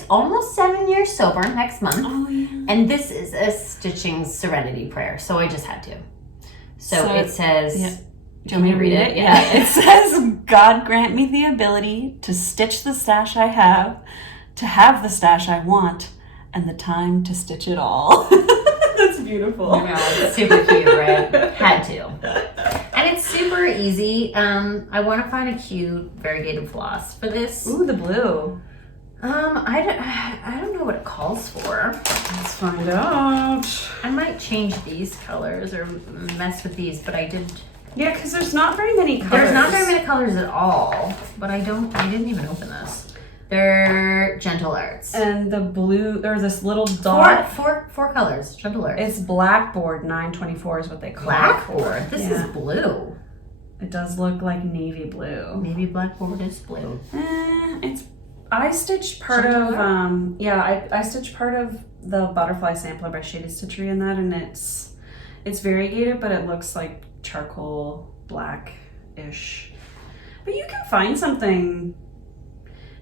almost 7 years sober next month. Oh, yeah. And this is a Stitching Serenity prayer, so I just had to. So it says... Yeah. Do you want me to read it? Yeah. It says, God grant me the ability to stitch the stash I have the stash I want, and the time to stitch it all. That's beautiful. I know, it's super cute, right? Had to. And it's super easy. I want to find a cute variegated floss for this. Ooh, the blue. I don't know what it calls for. Let's find out. I might change these colors or mess with these, but I didn't. Yeah, because there's not very many colors. There's not very many colors at all, but I didn't even open this. They're Gentle Arts. And the blue, or this little dot. Four colors, Gentle Arts. It's Blackboard 924 is what they call it. Blackboard? This is blue. It does look like navy blue. Maybe blackboard is blue. I stitched part of I stitched part of the butterfly sampler by Shaded Stitchery in that, and it's variegated, but it looks like charcoal black-ish. But you can find something.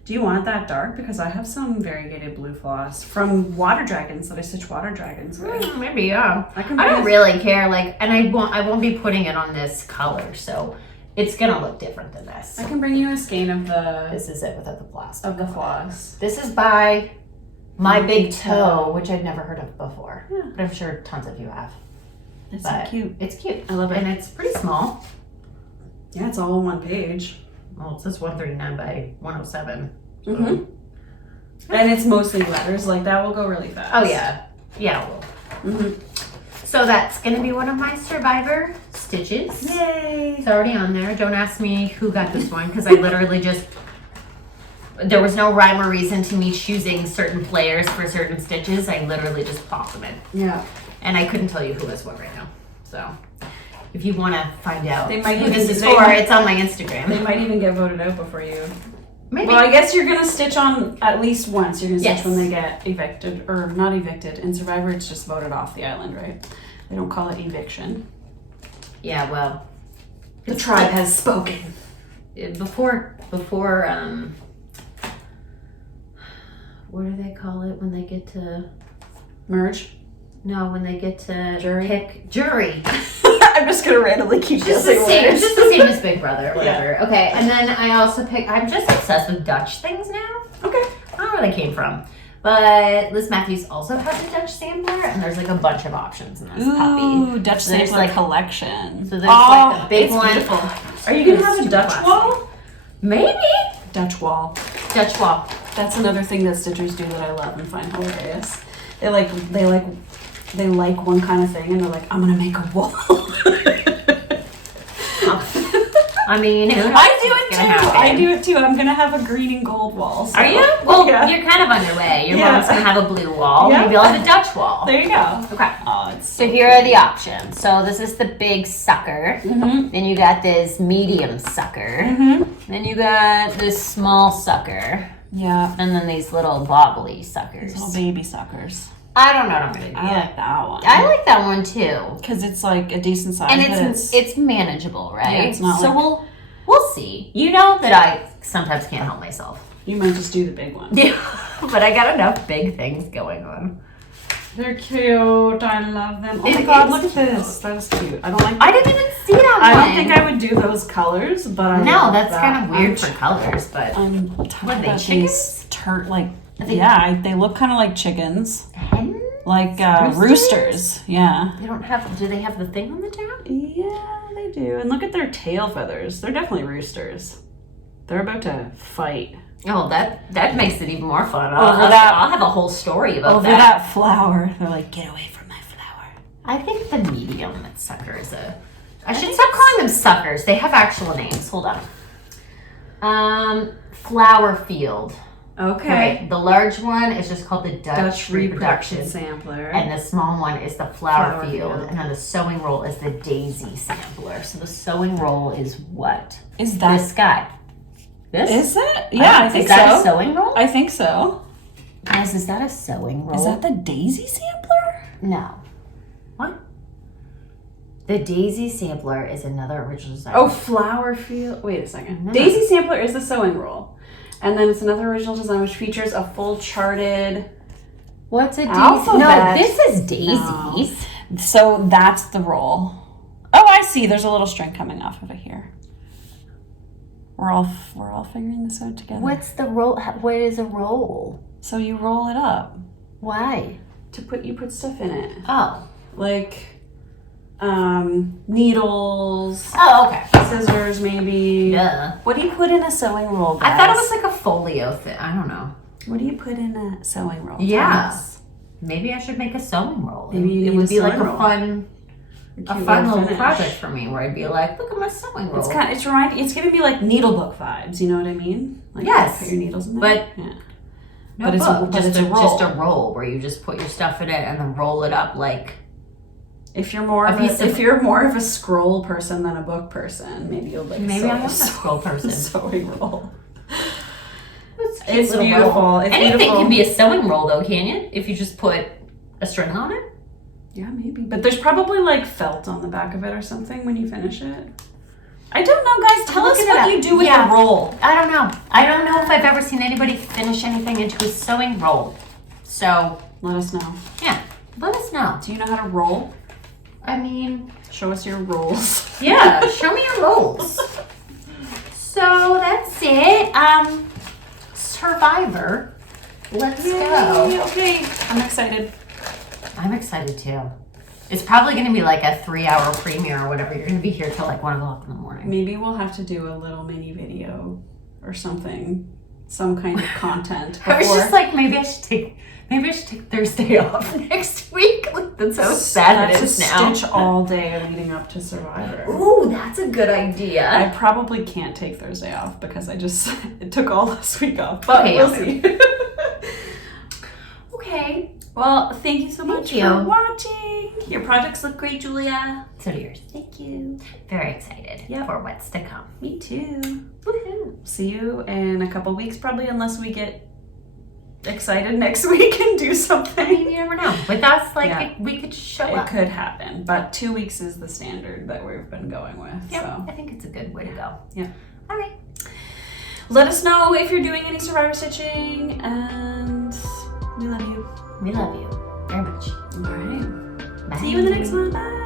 Do you want it that dark? Because I have some variegated blue floss from water dragons that I stitch water dragons with. Maybe, yeah. I don't really care, like, and I won't be putting it on this color, so it's gonna look different than this. I can bring you a skein of the. This is it without the plastic. Of the floss. This is by My Big Toe, which I've never heard of before. Yeah. But I'm sure tons of you have. It's so cute. It's cute. I love it. And it's pretty small. Yeah, it's all on one page. Well, it says 139 by 107. So. Mm-hmm. And it's mostly letters. Like, that will go really fast. Oh, yeah. Yeah, it will. Mm-hmm. So that's going to be one of my Survivor stitches. Yay! It's already on there. Don't ask me who got this one, because I literally just... There was no rhyme or reason to me choosing certain players for certain stitches. I literally just popped them in. Yeah. And I couldn't tell you who this was right now. So, if you want to find out who this is for, it's on my Instagram. They might even get voted out before you. Maybe. Well, I guess you're going to stitch on at least once. You're going to stitch Yes. when they get evicted, or not evicted. In Survivor, it's just voted off the island, right? They don't call it eviction. Yeah, well. The tribe has spoken. Before, what do they call it when they get to... Merge? No, when they get to Jury? pick jury. I'm just gonna randomly keep guessing words. It's just the same as Big Brother, whatever. Yeah. Okay, and then I also I'm just obsessed with Dutch things now. Okay. I don't know where they came from. But Liz Matthews also has a Dutch sampler, and there's like a bunch of options in this puppy. Ooh, Dutch So there's, sampler like, collection. So there's like the big it's one. Beautiful. Are you gonna have a Dutch plastic. wall? Maybe. Dutch wall. Dutch wall. That's another thing that stitchers do that I love and find hilarious. They like one kind of thing, and they're like, I'm gonna make a wall. I mean, who knows I do what's it gonna too. happen. I do it too. I'm gonna have a green and gold wall. So. Are you? Well, yeah. you're kind of underway. Your Yeah. mom's gonna have a blue wall. Yeah. Maybe you'll have a Dutch wall. There you go. Okay. Oh, it's So here are the options. So this is the big sucker. Mm-hmm. Then you got this medium sucker. Mm-hmm. Then you got this small sucker. Yeah. And then these little bobbly suckers. These little baby suckers. I don't know what I'm gonna do. I like that one. I like that one too. Because it's like a decent size. And but it's manageable, right? Yeah, it's not so like- we'll see. You know that I sometimes can't help myself. You might just do the big one. Yeah. But I got enough big things going on. They're cute. I love them. Oh It my god, is look at this. That is cute. I don't like. I didn't even see that I one. don't think I would do those colors, but I No, love that's that. kind of weird for colors, but I'm What talking are they, about chickens? these they they- they look kind of like chickens, hens? like Roosters? roosters. Yeah. They don't have. Do they have the thing on the top? Yeah, they do. And look at their tail feathers. They're definitely roosters. They're about to fight Oh, that makes it even more fun. Over that- I'll have a whole story about over that flower. They're like, get away from my flower. I think the medium sucker is I should stop calling them suckers. They have actual names. Hold on. Flower field. Okay. The large one is just called the Dutch reproduction reproduction. sampler. And the small one is the flower Flower field. field. And then the sewing roll is the daisy sampler. So the sewing roll is what? Is that This guy. This? is it? Yeah, I think Is that so. a sewing roll? I think so. Guys, is that a sewing roll? Is that the daisy sampler? No. What? The daisy sampler is another original design. Oh, flower field. Wait a second. No. Daisy sampler is the sewing roll. And then it's another original design which features a full charted. What's a daisy? Alphabet. No, this is daisies. No. So that's the roll. Oh, I see. There's a little string coming off of it here. We're all figuring this out together. What's the roll? What is a roll? So you roll it up Why? to you put stuff in it. Oh. Like needles, Oh, okay. scissors maybe. Duh. What do you put in a sewing roll, guys? I thought it was like a folio thing. I don't know. What do you put in a sewing roll? Yeah. Tell us. Maybe I should make a sewing roll. Maybe you it need would a be like sewing a roll. fun Cute little finish. project for me where I'd be like, look at my sewing roll. It's giving me like needlebook vibes. You know what I mean? Like Yes. Put your needles in there. But- yeah. No but it's book, just a roll. just a roll where you just put your stuff in it and then roll it up like If you're more of a scroll person than a book person, maybe you'll like. Maybe I'm not a scroll person. Sewing roll. It's beautiful. It's Anything beautiful. can be a sewing roll, though, can you? If you just put a string on it. Yeah, maybe. But there's probably like felt on the back of it or something when you finish it. I don't know, guys. Tell us what you do with a roll. I don't know. I don't know if I've ever seen anybody finish anything into a sewing roll. So let us know. Yeah, let us know. Do you know how to roll? I mean, show us your rolls. Yeah, show me your rolls. So that's it. Survivor. Let's go. Okay, I'm excited. I'm excited too. It's probably going to be like a 3-hour premiere or whatever. You're going to be here till like 1 o'clock in the morning. Maybe we'll have to do a little mini video or something, some kind of content. I was just like, maybe I should take Thursday off next week. Like, that's how sad it is now. Stitch all day leading up to Survivor. Ooh, that's a good idea. I probably can't take Thursday off because it took all this week off. But Okay, we'll see. Okay. Well, thank you so much for watching. Your projects look great, Julia. So do yours. Thank you. Very excited for what's to come. Me too. Woohoo. See you in a couple weeks probably, unless we get excited next week and do something. I mean, you never know. With us, we could show up. It could happen, but 2 weeks is the standard that we've been going with. Yeah, so. I think it's a good way to go. Yeah. All right. Let us know if you're doing any Survivor stitching, and we love you. We love you very much. All right. Bye. See you in the next one. Bye.